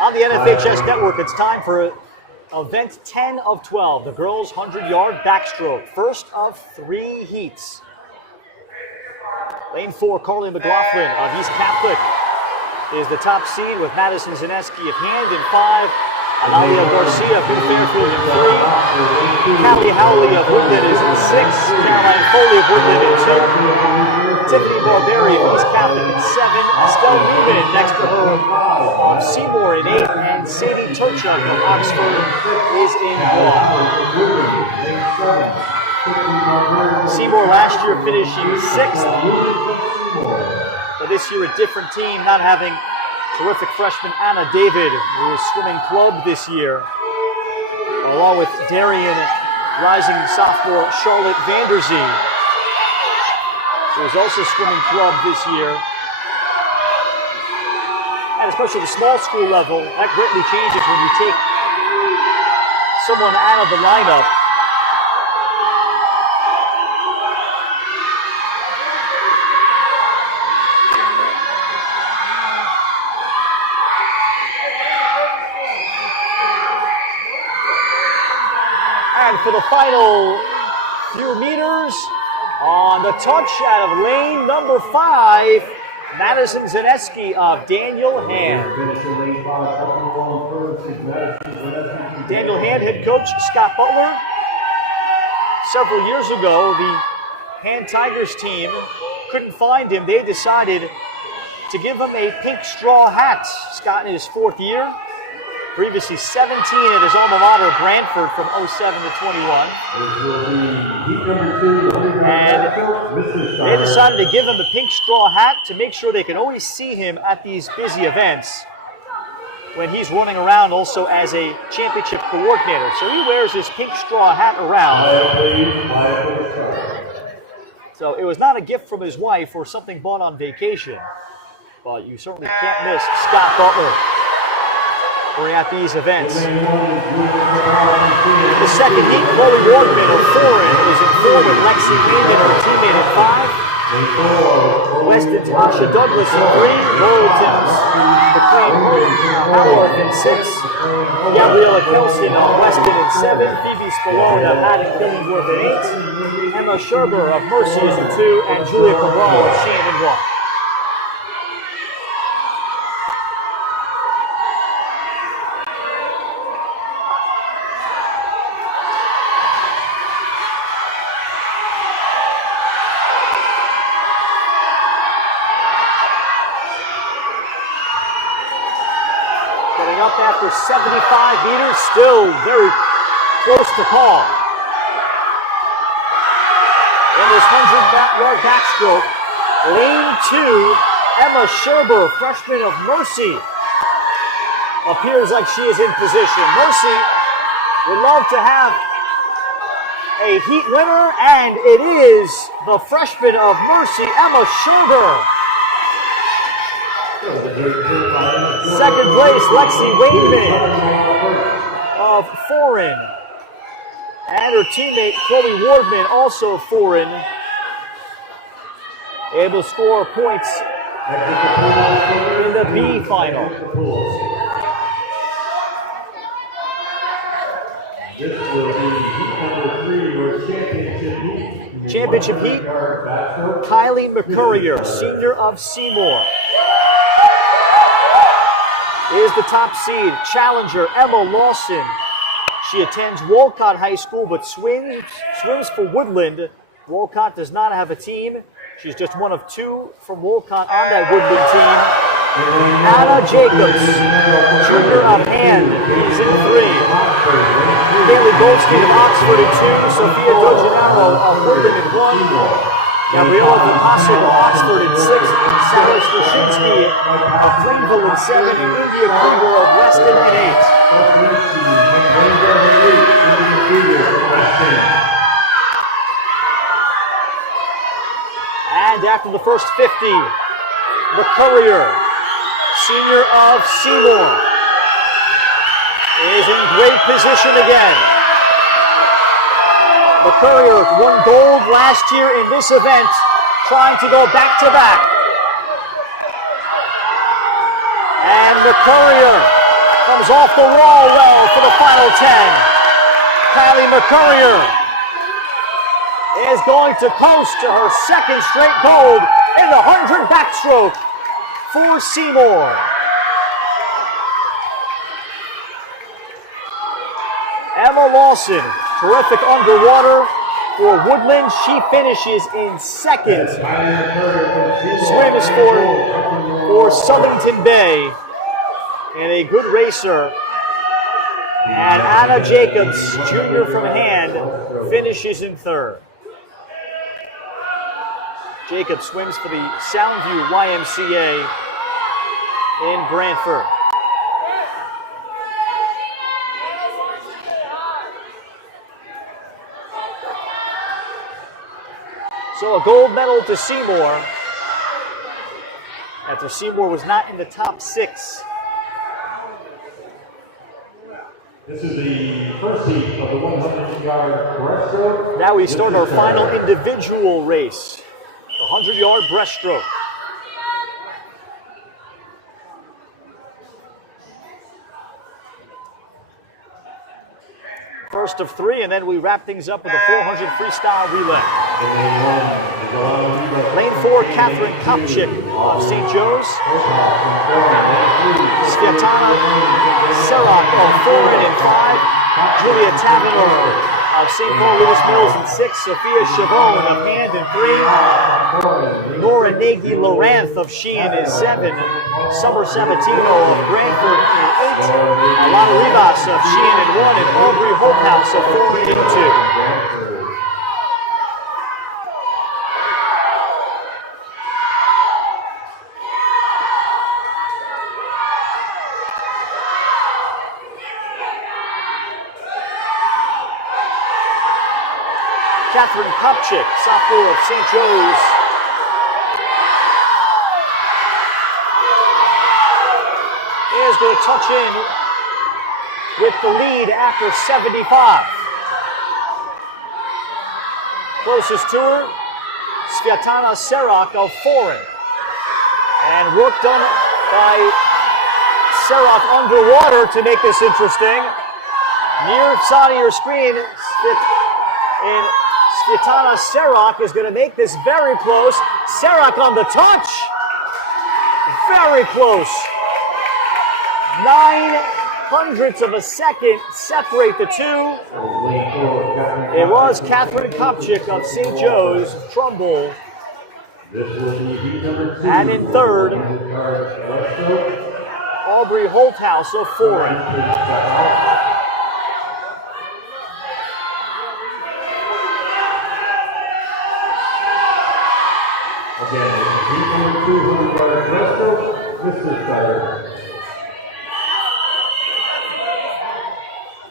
On the NFHS Network, it's time for Event 10 of 12, the girls' 100-yard backstroke. First of 3 heats. Lane 4, Carly McLaughlin of East Catholic is the top seed with Madison Zaneski of Hand in 5. Analia Garcia of New Fairfield in 3. Callie Howley of Woodland is in 6. Caroline Foley of Woodland in 2. Tiffany Barberi of East Catholic in 7. Estelle Newman next to her of Seymour in 8. And Sadie Turchuk of Oxford is in 1. Seymour last year finishing 6th. But this year a different team, not having terrific freshman Anna David, who is swimming club this year, along with Darien rising sophomore Charlotte Vanderzee, who is also swimming club this year. And especially the small school level, that greatly changes when you take someone out of the lineup. And for the final few meters, on the touch out of lane number 5, Madison Zaneski of Daniel Hand. Daniel Hand head coach Scott Butler. Several years ago, the Hand Tigers team couldn't find him. They decided to give him a pink straw hat. Scott in his 4th year. Previously 17 at his alma mater, Brantford, from 07 to 21. And they decided to give him the pink straw hat to make sure they can always see him at these busy events when he's running around also as a championship coordinator. So he wears his pink straw hat around. So it was not a gift from his wife or something bought on vacation, but you certainly can't miss Scott Butler we're at these events. The second heat, Chloe Wardman of Foreign is in 4 with Lexi Wing and her teammate at 5. Weston's Asha Douglas in 3. Laurelton's McLean Howarth in 6. Gabriella Kelson of Weston in 7. Phoebe Spallone of Haddon Killingworth in 8. Emma Sherber of Mercy is in 2. And Julia Cabral of Sheehan in 1. After 75 meters, still very close to call. In this 100-yard backstroke, lane 2, Emma Sherber, freshman of Mercy, appears like she is in position. Mercy would love to have a heat winner, and it is the freshman of Mercy, Emma Sherber. Second place, Lexi Wainman of Foreign. And her teammate, Chloe Wardman, also Foreign, able to score points in the B final. This will be heat number 3, or championship heat. Kylie McCurrier, senior of Seymour, is the top seed. Challenger, Emma Lawson. She attends Wolcott High School but swims for Woodland. Wolcott does not have a team. She's just one of 2 from Wolcott on that Woodland team. Anna Jacobs, junior of Hand, is in 3. Haley Goldstein of Oxford in 2. Sophia Dojanaro of Woodland in 1. Gabriella Vimasso of Oxford in 6. Sally Slushinsky of Plainville in 7. And India Krieger of Weston in 8. And after the first 50, McCurrier, senior of Seymour, is in great position again. McCurrier won gold last year in this event, trying to go back-to-back. And McCurrier Comes off the wall well for the final 10. Kylie McCurrier is going to coast to her second straight gold in the 100 backstroke for Seymour. Emma Lawson, terrific underwater for Woodland. She finishes in second. Swims for Southington Bay. And a good racer. And Anna Jacobs, junior from Hand, finishes in third. Jacobs swims for the Soundview YMCA in Brantford. So a gold medal to Seymour, after Seymour was not in the top 6. This is the first heat of the 100-yard breaststroke. Now we start our final individual race, the 100-yard breaststroke. First of 3, and then we wrap things up with a 400 freestyle relay. Lane 4, Catherine Kopchik of St. Joe's. Svetlana Serak of Foreign in 5. Julia Tavenor of St. Paul Lewis Mills in 6. Sophia Chavon of Hand in 3. Nora Nagy Loranth of Sheehan in 7. Summer Sabatino of Brantford in 8. Alana Rivas of Sheehan in 1. And Aubrey Holthouse of Foreign in 2. Catherine Kopchik, sophomore of St. Joe's. Is going to touch in with the lead after 75. Closest to her, Svetlana Serak of Foreign. And work done by Serak underwater to make this interesting. Near side of your screen, Svetlana Serak is going to make this very close. Serak on the touch. Very close. 0.09 of a second separate the two. It was Catherine Kopchik of St. Joe's, Trumbull. And in third, Aubrey Holthouse of Foreign.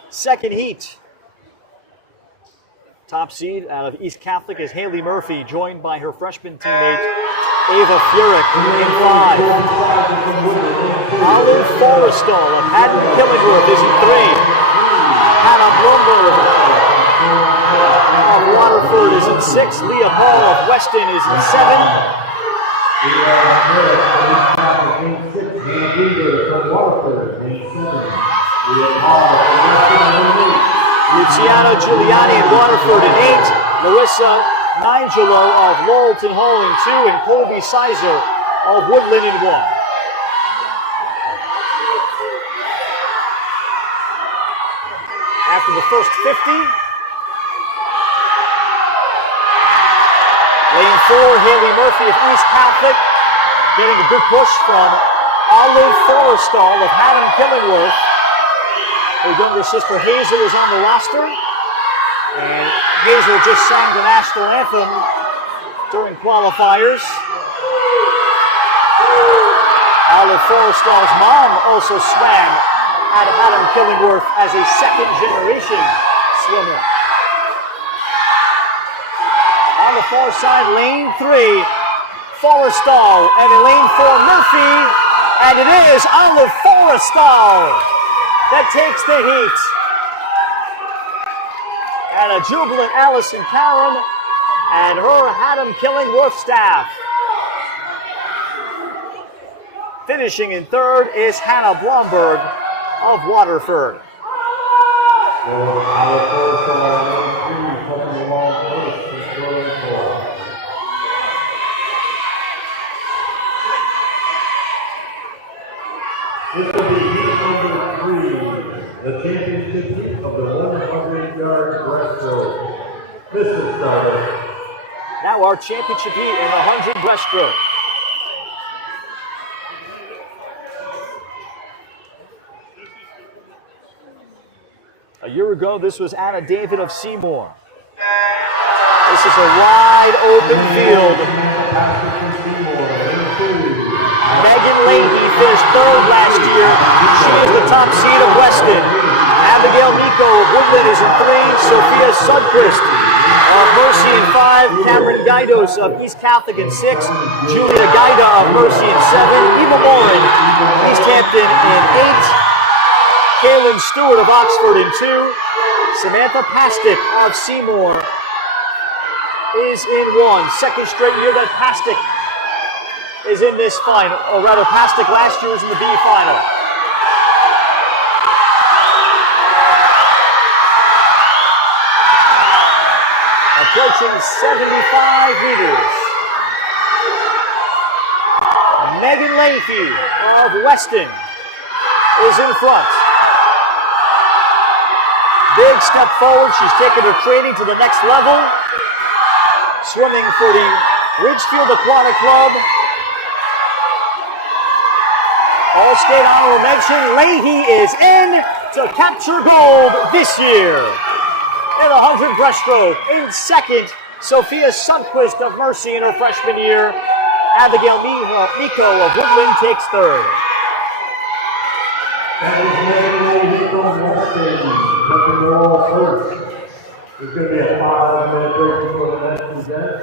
Second heat. Top seed out of East Catholic is Haley Murphy, joined by her freshman teammate Ava Furyk in 5. Olive Forrestal of Haddon Killingworth is in 3. Hannah Bloomberg of Waterford is in 6. Leah Paul of Weston is in 7. Luciana Giuliani in Waterford in 8. Larissa Nigelo of Lowellton Hall in 2. And Colby Sizer of Woodland in 1. After the first 50, Lane 4, Haley Murphy of East Catholic, beating a good push from Olive Forrestal of Haddon Killingworth. Her younger sister Hazel is on the roster, and Hazel just sang the national anthem during qualifiers. Olive Forrestal's mom also swam at Haddon Killingworth as a second-generation swimmer. On the far side, lane 3, Forrestal, and in lane 4, Murphy, and it is Olive Forrestal that takes the heat. And a jubilant Allison Karen and her Haddon Killingworth staff. Finishing in third is Hannah Blomberg of Waterford. This will be heat number 3, the championship heat of the 100-yard breaststroke. This is started. Now our championship heat in the 100 breaststroke. A year ago, this was Anna David of Seymour. This is a wide open field. Megan Leahy finished 3rd last year. She is the top seed of Weston. Abigail Miko of Woodland is in 3. Sophia Sudquist of Mercy in 5. Cameron Gaidos of East Catholic in 6. Julia Gaida of Mercy in 7. Eva Warren, East Hampton in 8. Kaylin Stewart of Oxford in 2. Samantha Pastic of Seymour is in 1. Second straight year that Pastic is in this final, or rather Pastic last year was in the B final. Approaching 75 meters. Megan Leahy of Weston is in front. Big step forward. She's taken her training to the next level. Swimming for the Ridgefield Aquatic Club. All state honorable mention. Leahy is in to capture gold this year in the 100 breaststroke. In second, Sophia Sundquist of Mercy in her freshman year. Abigail Miko of Woodland takes 3rd. That is Megan Leahy from Weston. Jumping the wall first. There's going to be a 5-minute break before the next event.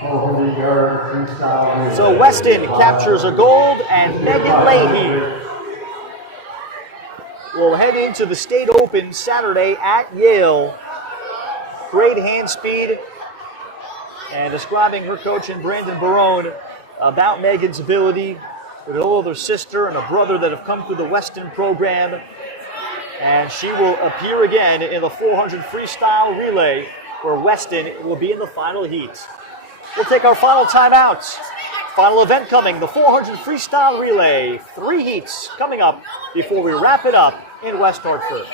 400-yard freestyle. So Weston captures a gold, and Megan Leahy will head into the State Open Saturday at Yale. Great hand speed. And describing her coach and Brandon Barone about Megan's ability with an older sister and a brother that have come through the Weston program. And she will appear again in the 400 freestyle relay where Weston will be in the final heat. We'll take our final timeout. Final event coming, the 400 freestyle relay. 3 heats coming up before we wrap it up in West Hartford.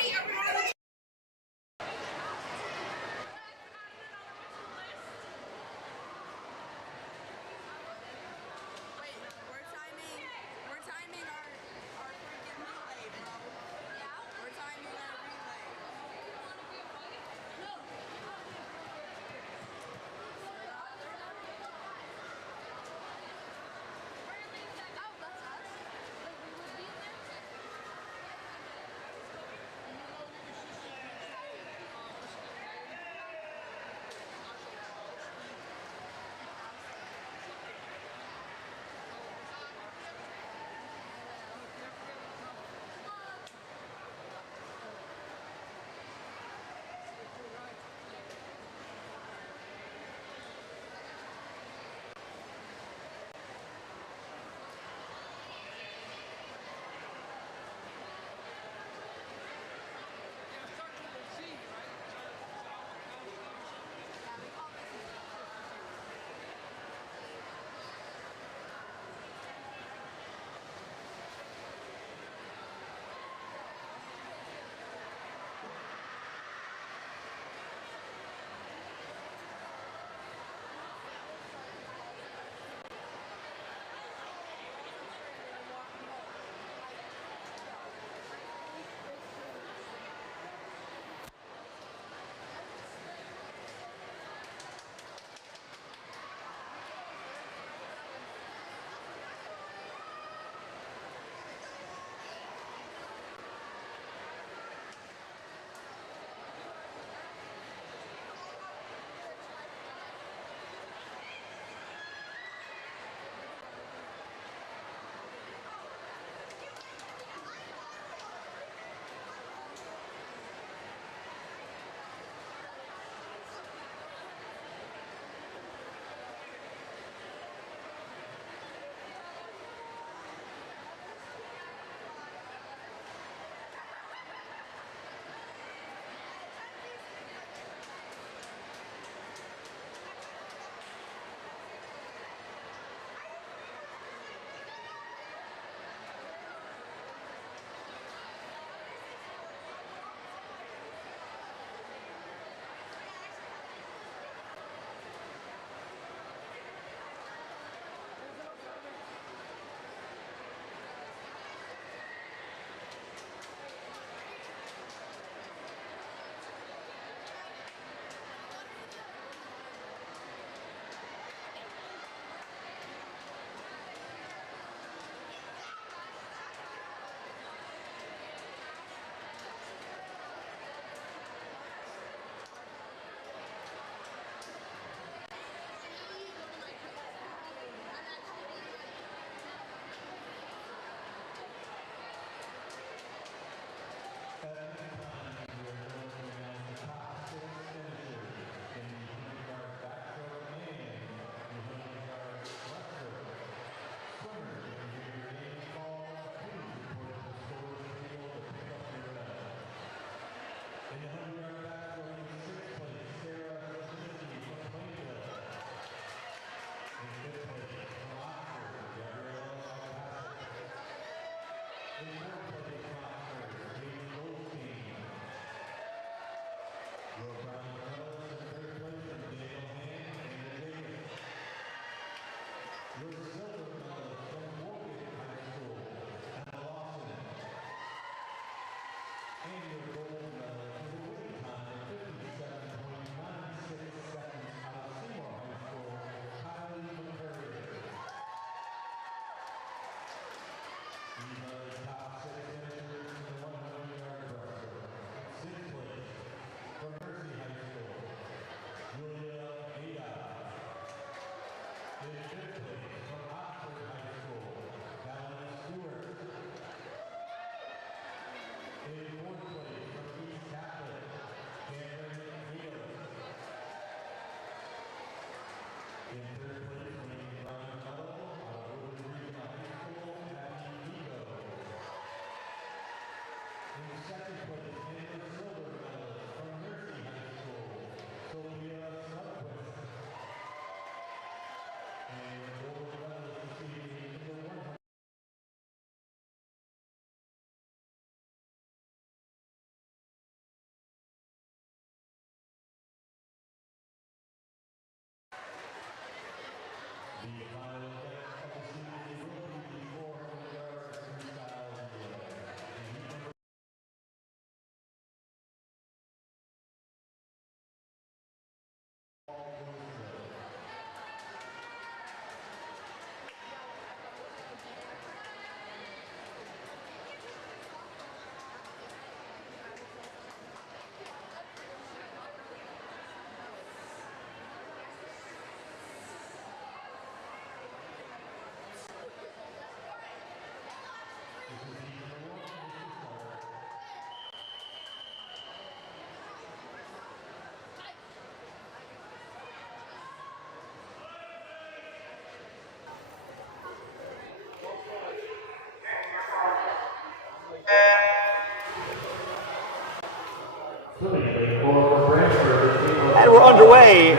And we're underway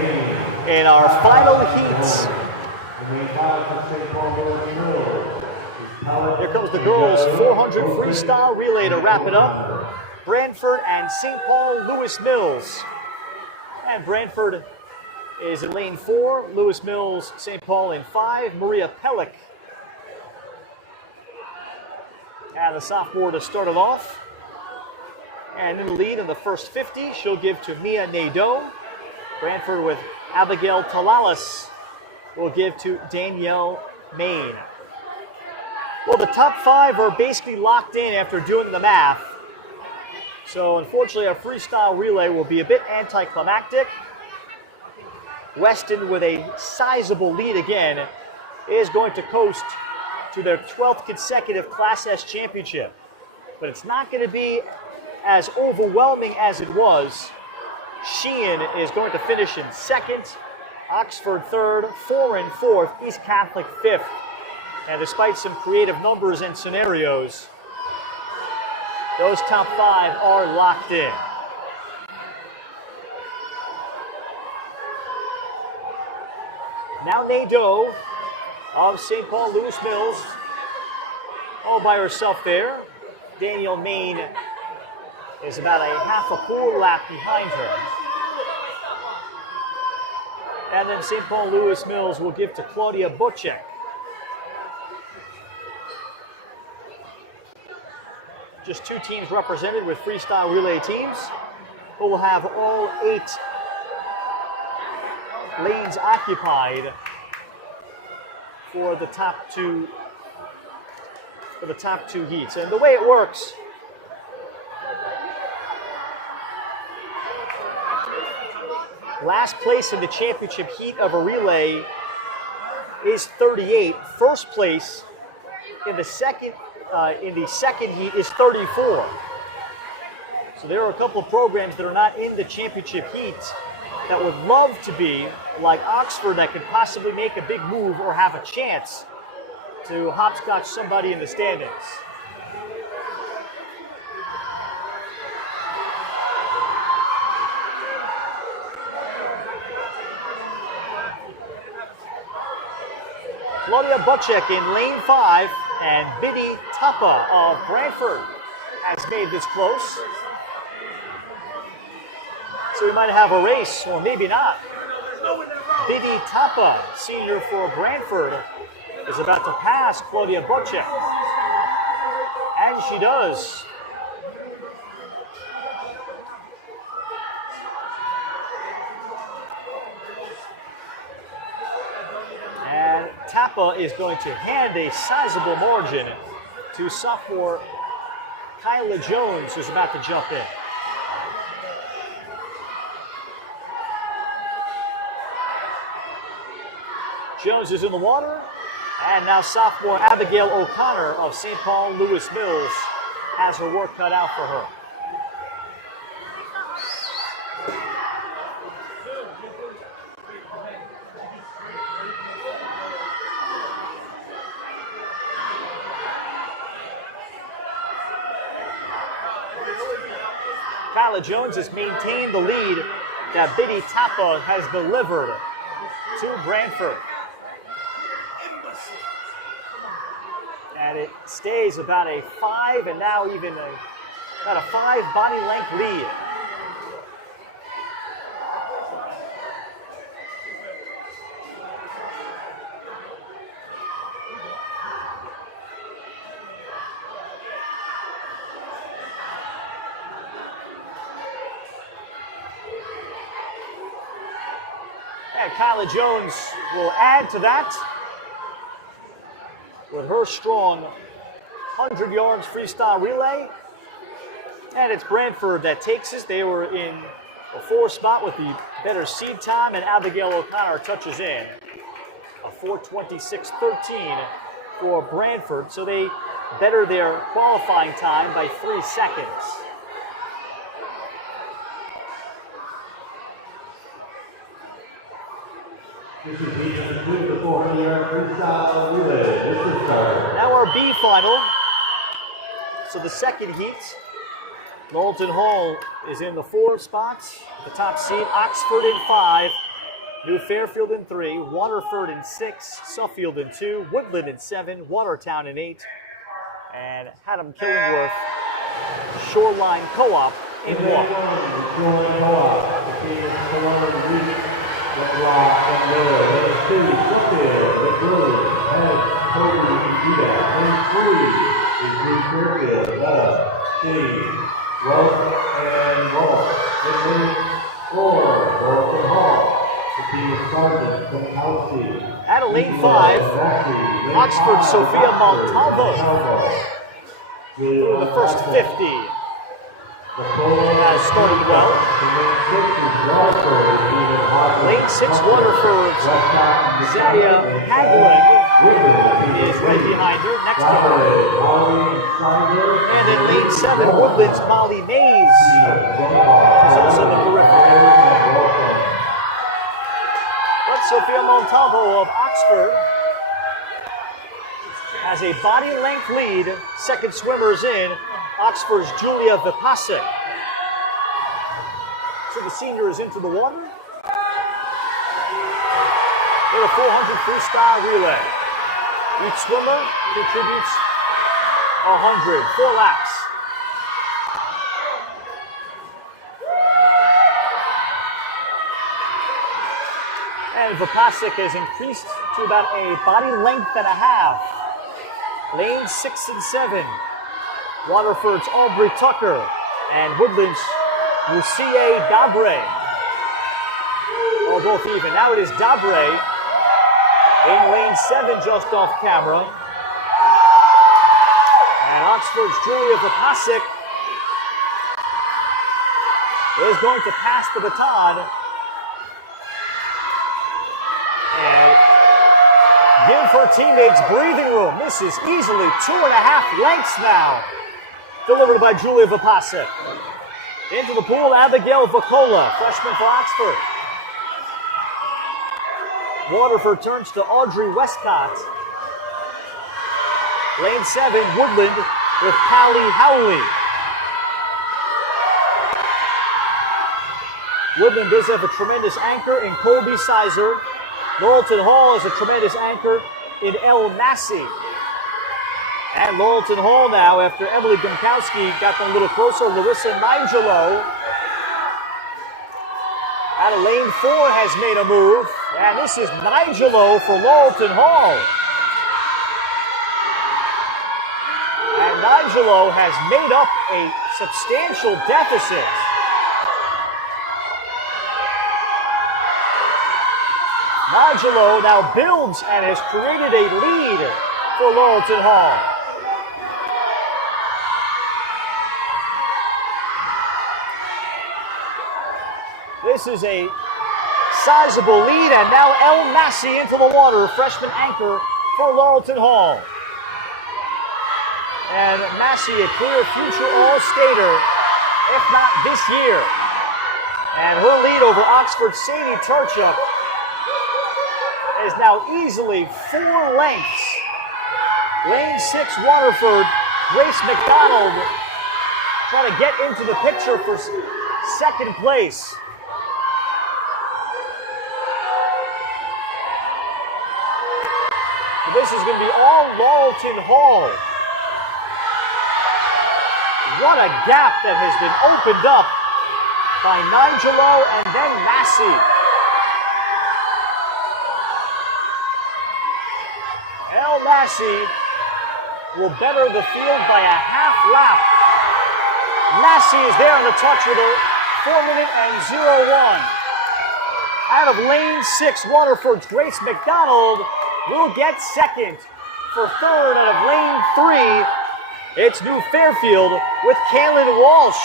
in our final heats. Here comes the girls' 400 freestyle relay to wrap it up. Brantford and St. Paul Lewis Mills. And Brantford is in lane 4, Lewis Mills, St. Paul in 5, Maria Pellick. And the sophomore to start it off. And in the lead in the first 50, she'll give to Mia Nadeau. Brantford with Abigail Talalas will give to Danielle Main. Well, the top 5 are basically locked in after doing the math. So unfortunately, our freestyle relay will be a bit anticlimactic. Weston, with a sizable lead again, is going to coast to their 12th consecutive Class S championship. But it's not going to be as overwhelming as it was. Sheehan is going to finish in 2nd, Oxford 3rd, Foreign 4th, East Catholic 5th. And despite some creative numbers and scenarios, those top 5 are locked in. Now Nadeau of St. Paul Lewis Mills, all by herself there. Danielle Main is about a half a full lap behind her. And then St. Paul Lewis Mills will give to Claudia Bocek. Just 2 teams represented with freestyle relay teams who will have all 8 lanes occupied for the top 2 heats. And the way it works, last place in the championship heat of a relay is 38. First place in the second heat is 34. So there are a couple of programs that are not in the championship heat that would love to be like Oxford, that could possibly make a big move or have a chance to hopscotch somebody in the standings. Claudia Bocek in lane 5, and Biddy Tapa of Brantford has made this close. So we might have a race, or maybe not. Biddy Tapa, senior for Brantford, is about to pass Claudia Bocek. And she does. And Tapa is going to hand a sizable margin to sophomore Kyla Jones, who's about to jump in. Jones is in the water, and now sophomore Abigail O'Connor of St. Paul Lewis Mills has her work cut out for her. Kyla Jones has maintained the lead that Biddy Tapa has delivered to Brantford. And it stays about a 5 and now even about a 5 body length lead. And Kyla Jones will add to that with her strong 100 yards freestyle relay. And it's Brantford that takes us. They were in a 4 spot with the better seed time, and Abigail O'Connor touches in. A 4:26.13 for Brantford, so they better their qualifying time by 3 seconds. This is heat number 2, the 400-yard freestyle relay. This is started. Now our B final. So the second heat, Knowlton Hall is in the 4 spots. The top seed, Oxford in 5, New Fairfield in 3, Waterford in 6, Suffield in 2, Woodland in 7, Watertown in 8, and Haddam Killingworth Shoreline Co-op in 1. Shoreline Co-op. The team is Columbus, the Rock, and Miller. And 2, Suffield, the Blue, and Toby, and 3 is New Fairfield, Bella, Steve, Wolf, and Wolf. And 4, Walton Hall. The team is Sergeant from Kelsey. At lane 5, Oxford Sophia Montalvo through the first 50. Has started well. Lane 6, Waterford's Zadia Hagelin is right behind her, next to her. And in lane 7, Woodland's Molly Mays is also in the periphery. But Sophia Montalvo of Oxford has a body length lead. Second swimmer's in. Oxford's Julia Vipasic. So the senior is into the water. They're a 400 freestyle relay. Each swimmer contributes 100, 4 laps. And Vipasic has increased to about a body length and a half. Lanes 6 and 7. Waterford's Aubrey Tucker and Woodland's Lucie Dabre. Oh, both even. Now it is Dabre in lane 7 just off camera. And Oxford's Julia Vipasic is going to pass the baton and give her teammates breathing room. This is easily 2.5 lengths now. Delivered by Julia Vipasic. Into the pool, Abigail Vacola, freshman for Oxford. Waterford turns to Audrey Westcott. Lane 7, Woodland with Callie Howley. Woodland does have a tremendous anchor in Colby Sizer. Laurelton Hall is a tremendous anchor in El Massey. And Laurelton Hall now, after Emily Gumkowski got them a little closer, Larissa Nigelo out of lane 4 has made a move. And this is Nigelo for Laurelton Hall. And Nigelo has made up a substantial deficit. Nigelo now builds and has created a lead for Laurelton Hall. This is a sizable lead, and now El Massey into the water, freshman anchor for Laurelton Hall. And Massey, a clear future All-Stater, if not this year. And her lead over Oxford's Sadie Turchup is now easily 4 lengths. Lane 6, Waterford, Grace McDonald trying to get into the picture for second place. So this is going to be all Laurelton Hall. What a gap that has been opened up by Nigelo and then Massey. El Massey will better the field by a half lap. Massey is there on the touch with a 4-minute and 0-1. Out of lane 6, Waterford's Grace McDonald will get second. For third out of lane 3, it's New Fairfield with Kaylin Walsh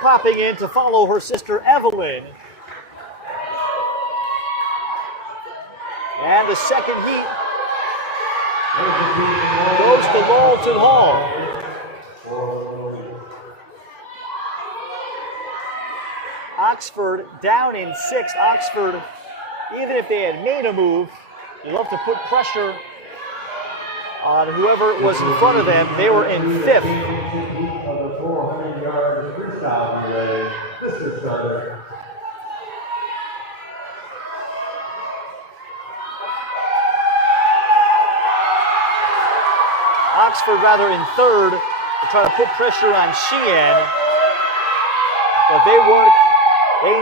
popping in to follow her sister Evelyn. And the second heat goes to Laurelton Hall. Oxford down in 6th. Oxford, even if they had made a move, you love to put pressure on whoever was in front of them. They were in 5th. Of the 400-yard freestyle relay, Mr. Starter. Oxford rather in 3rd to try to put pressure on Sheehan. But they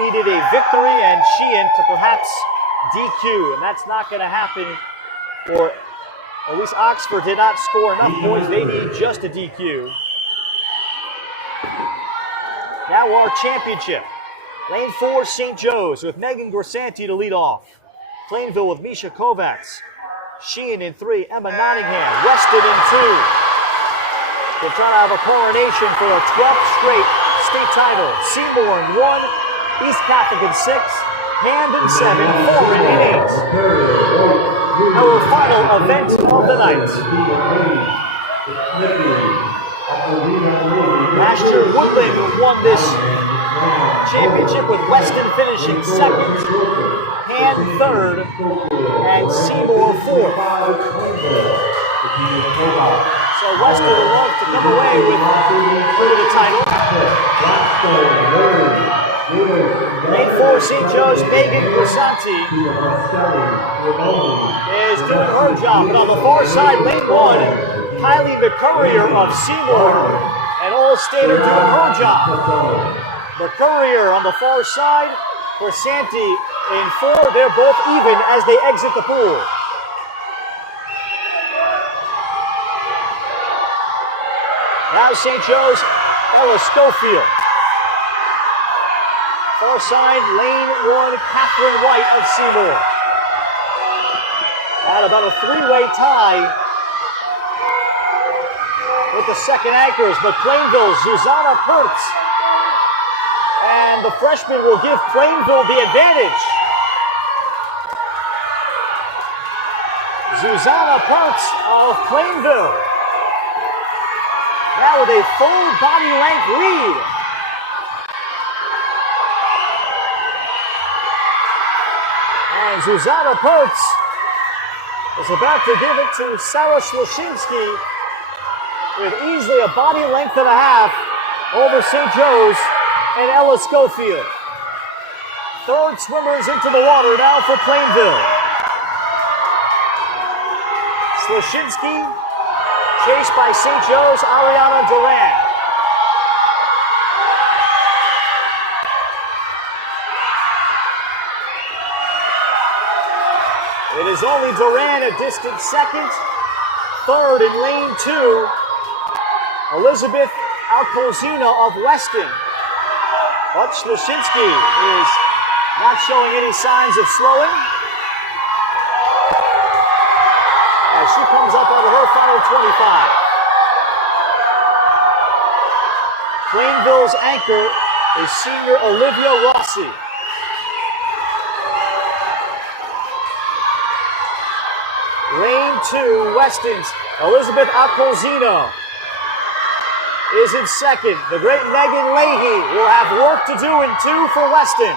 needed a victory and Sheehan to perhaps DQ, and that's not going to happen, or at least Oxford did not score enough points. They need just a DQ. Now our championship. Lane 4, St. Joe's with Megan Gorsanti to lead off. Plainville with Misha Kovacs. Sheehan in 3, Emma Nottingham. Weston in 2. They're trying to have a coronation for their 12th straight state title. Seymour in 1, East Catholic in 6, Hand in 7, Foreign in 8. Our final event of the night. Last year, Woodland won this championship with Weston finishing 2nd, Hand 3rd, and Seymour 4th. So Weston would love to come away with the title. Lane 4, St. Joe's, Megan Grisanti is doing her job. But on the far side, lane 1, Kylie McCurrier of Seymour, an All-Stater doing her job. McCurrier on the far side, Grisanti in 4. They're both even as they exit the pool. Now St. Joe's, Ella Schofield. Far side, lane 1, Catherine White of Seymour. At about a 3-way tie with the second anchors, but Plainville's Susanna Pertz. And the freshman will give Plainville the advantage. Susanna Pertz of Plainville. Now with a full body length lead. And Susanna Pertz is about to give it to Sarah Slushinsky with easily a body length and a half over St. Joe's and Ella Schofield. Third swimmers into the water now for Plainville. Slushinsky, chased by St. Joe's, Ariana Duran. It is only Duran a distant second. Third in lane 2, Elizabeth Alcozina of Weston. But Slushinsky is not showing any signs of slowing. As she comes up on her final 25. Plainville's anchor is senior Olivia Rossi. Lane 2, Weston's Elizabeth Acolzino is in second. The great Megan Leahy will have work to do in 2 for Weston.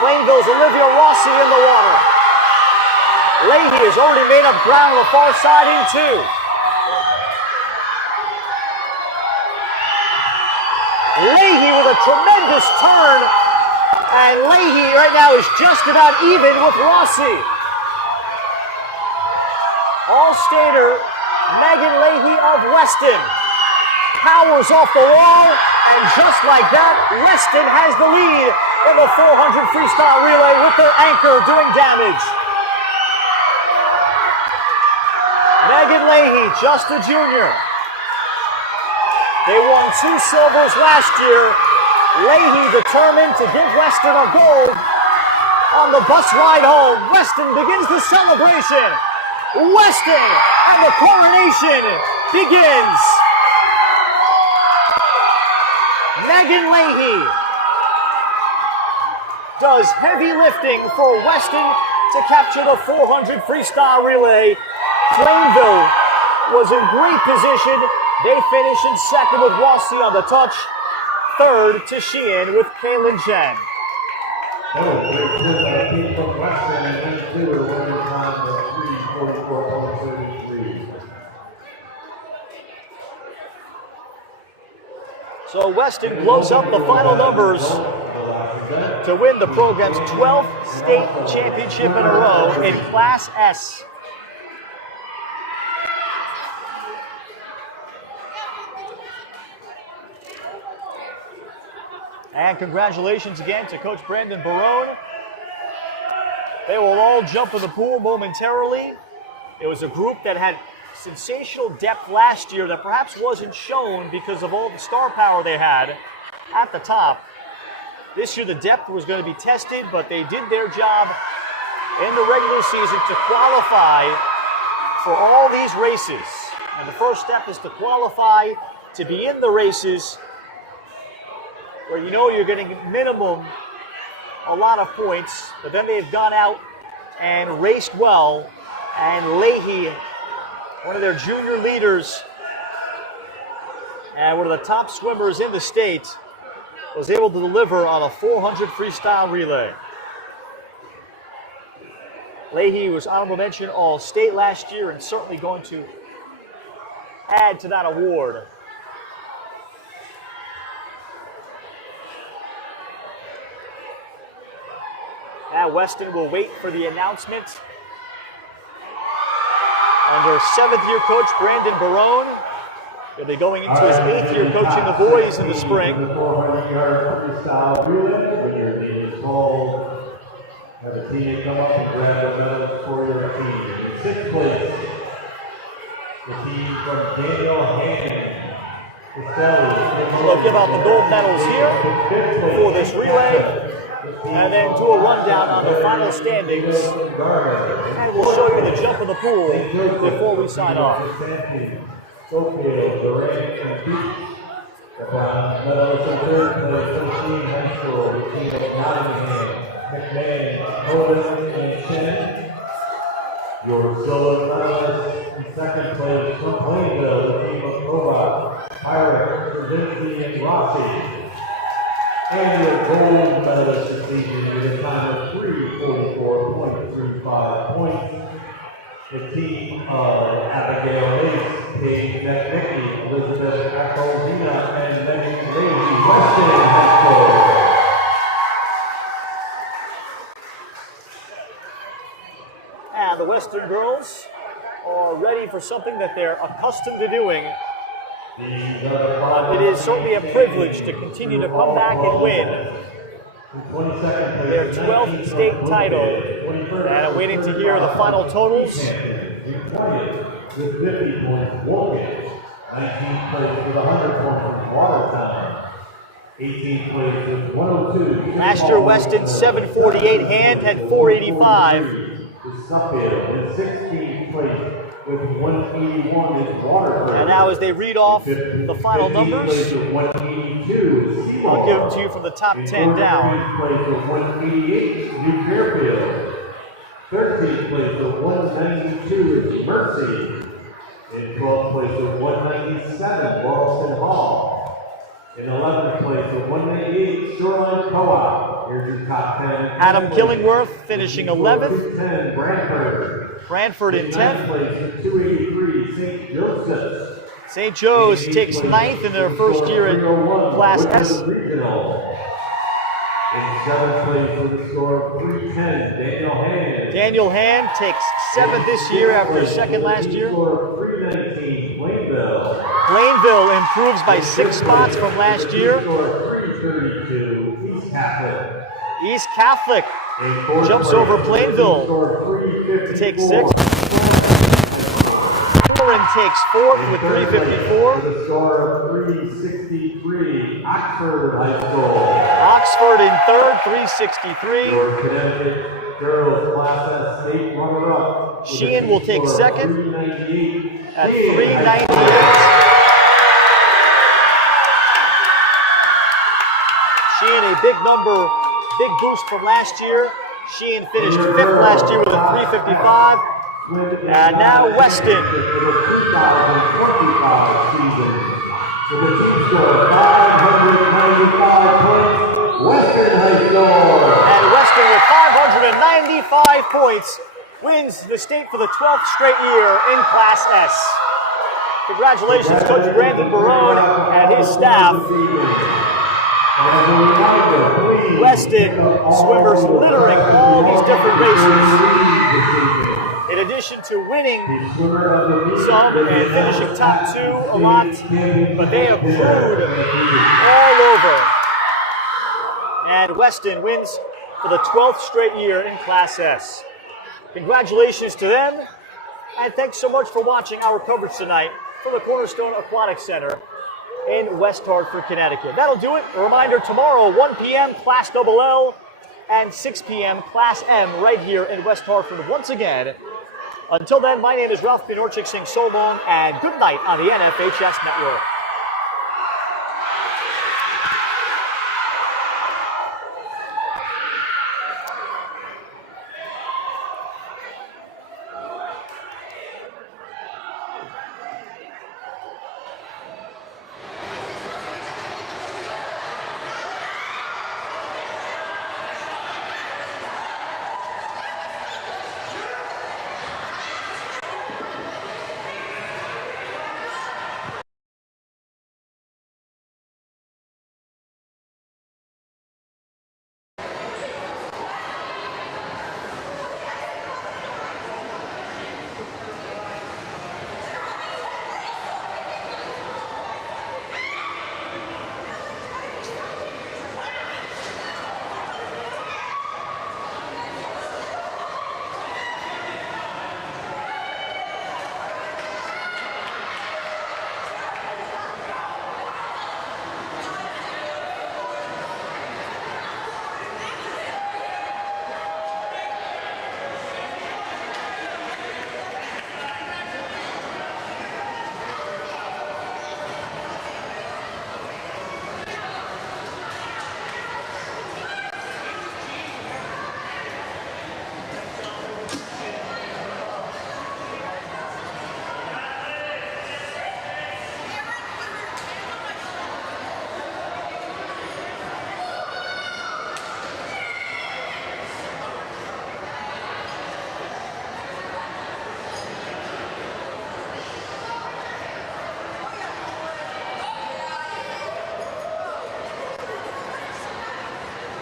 Plainville's Olivia Rossi in the water. Leahy has already made up ground on the far side in 2. Leahy with a tremendous turn, and Leahy right now is just about even with Rossi. All-stater Megan Leahy of Weston powers off the wall, and just like that, Weston has the lead in the 400 freestyle relay with their anchor doing damage. Megan Leahy, just a junior. They won 2 silvers last year. Leahy determined to give Weston a gold on the bus ride home. Weston begins the celebration. Weston and the coronation begins. Megan Leahy does heavy lifting for Weston to capture the 400 freestyle relay. Plainville was in great position. They finish in second with Rossi on the touch. Third to Sheehan with Kaylin Jen. That was a great flip by the team from Weston, and then 2 are winning time of 3:44.33. So Weston blows up the final numbers to win the program's 12th state championship in a row in Class S. And congratulations again to Coach Brandon Barone. They will all jump in the pool momentarily. It was a group that had sensational depth last year that perhaps wasn't shown because of all the star power they had at the top. This year the depth was going to be tested, but they did their job in the regular season to qualify for all these races. And the first step is to qualify to be in the races where you know you're getting minimum a lot of points, but then they've gone out and raced well. And Leahy, one of their junior leaders and one of the top swimmers in the state, was able to deliver on a 400 freestyle relay. Leahy was honorable mention All-State last year and certainly going to add to that award. Now Weston will wait for the announcement. Under 7th-year coach Brandon Barone, he'll be going into his 8th year coaching the boys in the spring. The 400-yard freestyle relay. When your name is called, have a teammate come up and grab the medals for your team. In 6th place, the team from Daniel Hannon. We'll give out the gold medals here for this relay, and then do a rundown on the final standings, and we'll show you the jump in the pool before we sign off. The bronze medals in 3rd place, Tennessee High School, the team of Nottingham, McMahon, Owen, and Chen. Your silver medalist in 2nd place from Plainville, the team of Kova, Pirate, Krasinski, and Rossi. And your gold medalist this season with a time of 3:44.35 points. The team of Abigail Lace, Paige McNicky, Elizabeth Acolzino, and Megan Leahy, Weston High School. And the Western girls are ready for something that they're accustomed to doing. It is certainly a privilege to continue to come back and win their 12th state title. And I'm waiting to hear the final totals. With 50 points, Woken. 19th place with 100 points, Watertown. 18th place with 102. Last year, Weston 748, Hand had 485. Suffield in 16th place with 181 is Waterford. And now as they read off the final numbers, 182 is I'll give them to you from the top 10 down. Place of 188, New Fairfield. 13th place of 192 is Mercy. In 12th place of 197, Laurelton Hall. In 11th place of 198, Shoreline Co-op. Here's your top 10. Adam Killingworth finishing 11th. 10, Brantford. Brantford in 10th. Place of 283, St. Joseph's. St. Joe's takes 9th in their first year in Class S. Regional. In 7th place with a score of 310, Daniel Hand. Daniel Hand takes 7th this year after 2nd last year. Score of 319, Plainville. Plainville improves by 6 spots from last year. Score of 332, East Catholic. East Catholic jumps over Plainville to take 6th. Warren takes 4th with 354. With a score of 363, Oxford High School. Oxford in 3rd, 363. Your Connecticut girls Class S state runner-up. Sheehan will take 2nd 398 at 398. Sheehan a big boost from last year. Sheehan finished 5th last year with a 355. And now Weston. For the 2025 season, with a team score of 595 points, Western High School. And Weston with 595 points wins the state for the 12th straight year in Class S. Congratulations, Coach Brandon Barone and his staff. Weston swimmers littering all these different races. In addition to winning some and finishing top 2 a lot, but they have crewed all over. And Weston wins for the 12th straight year in Class S. Congratulations to them, and thanks so much for watching our coverage tonight from the Cornerstone Aquatic Center in West Hartford, Connecticut. That'll do it. A reminder, tomorrow, 1 p.m., Class LL, and 6 p.m., Class M, right here in West Hartford once again. Until then, my name is Ralph Pinorchik saying so long and good night on the NFHS Network.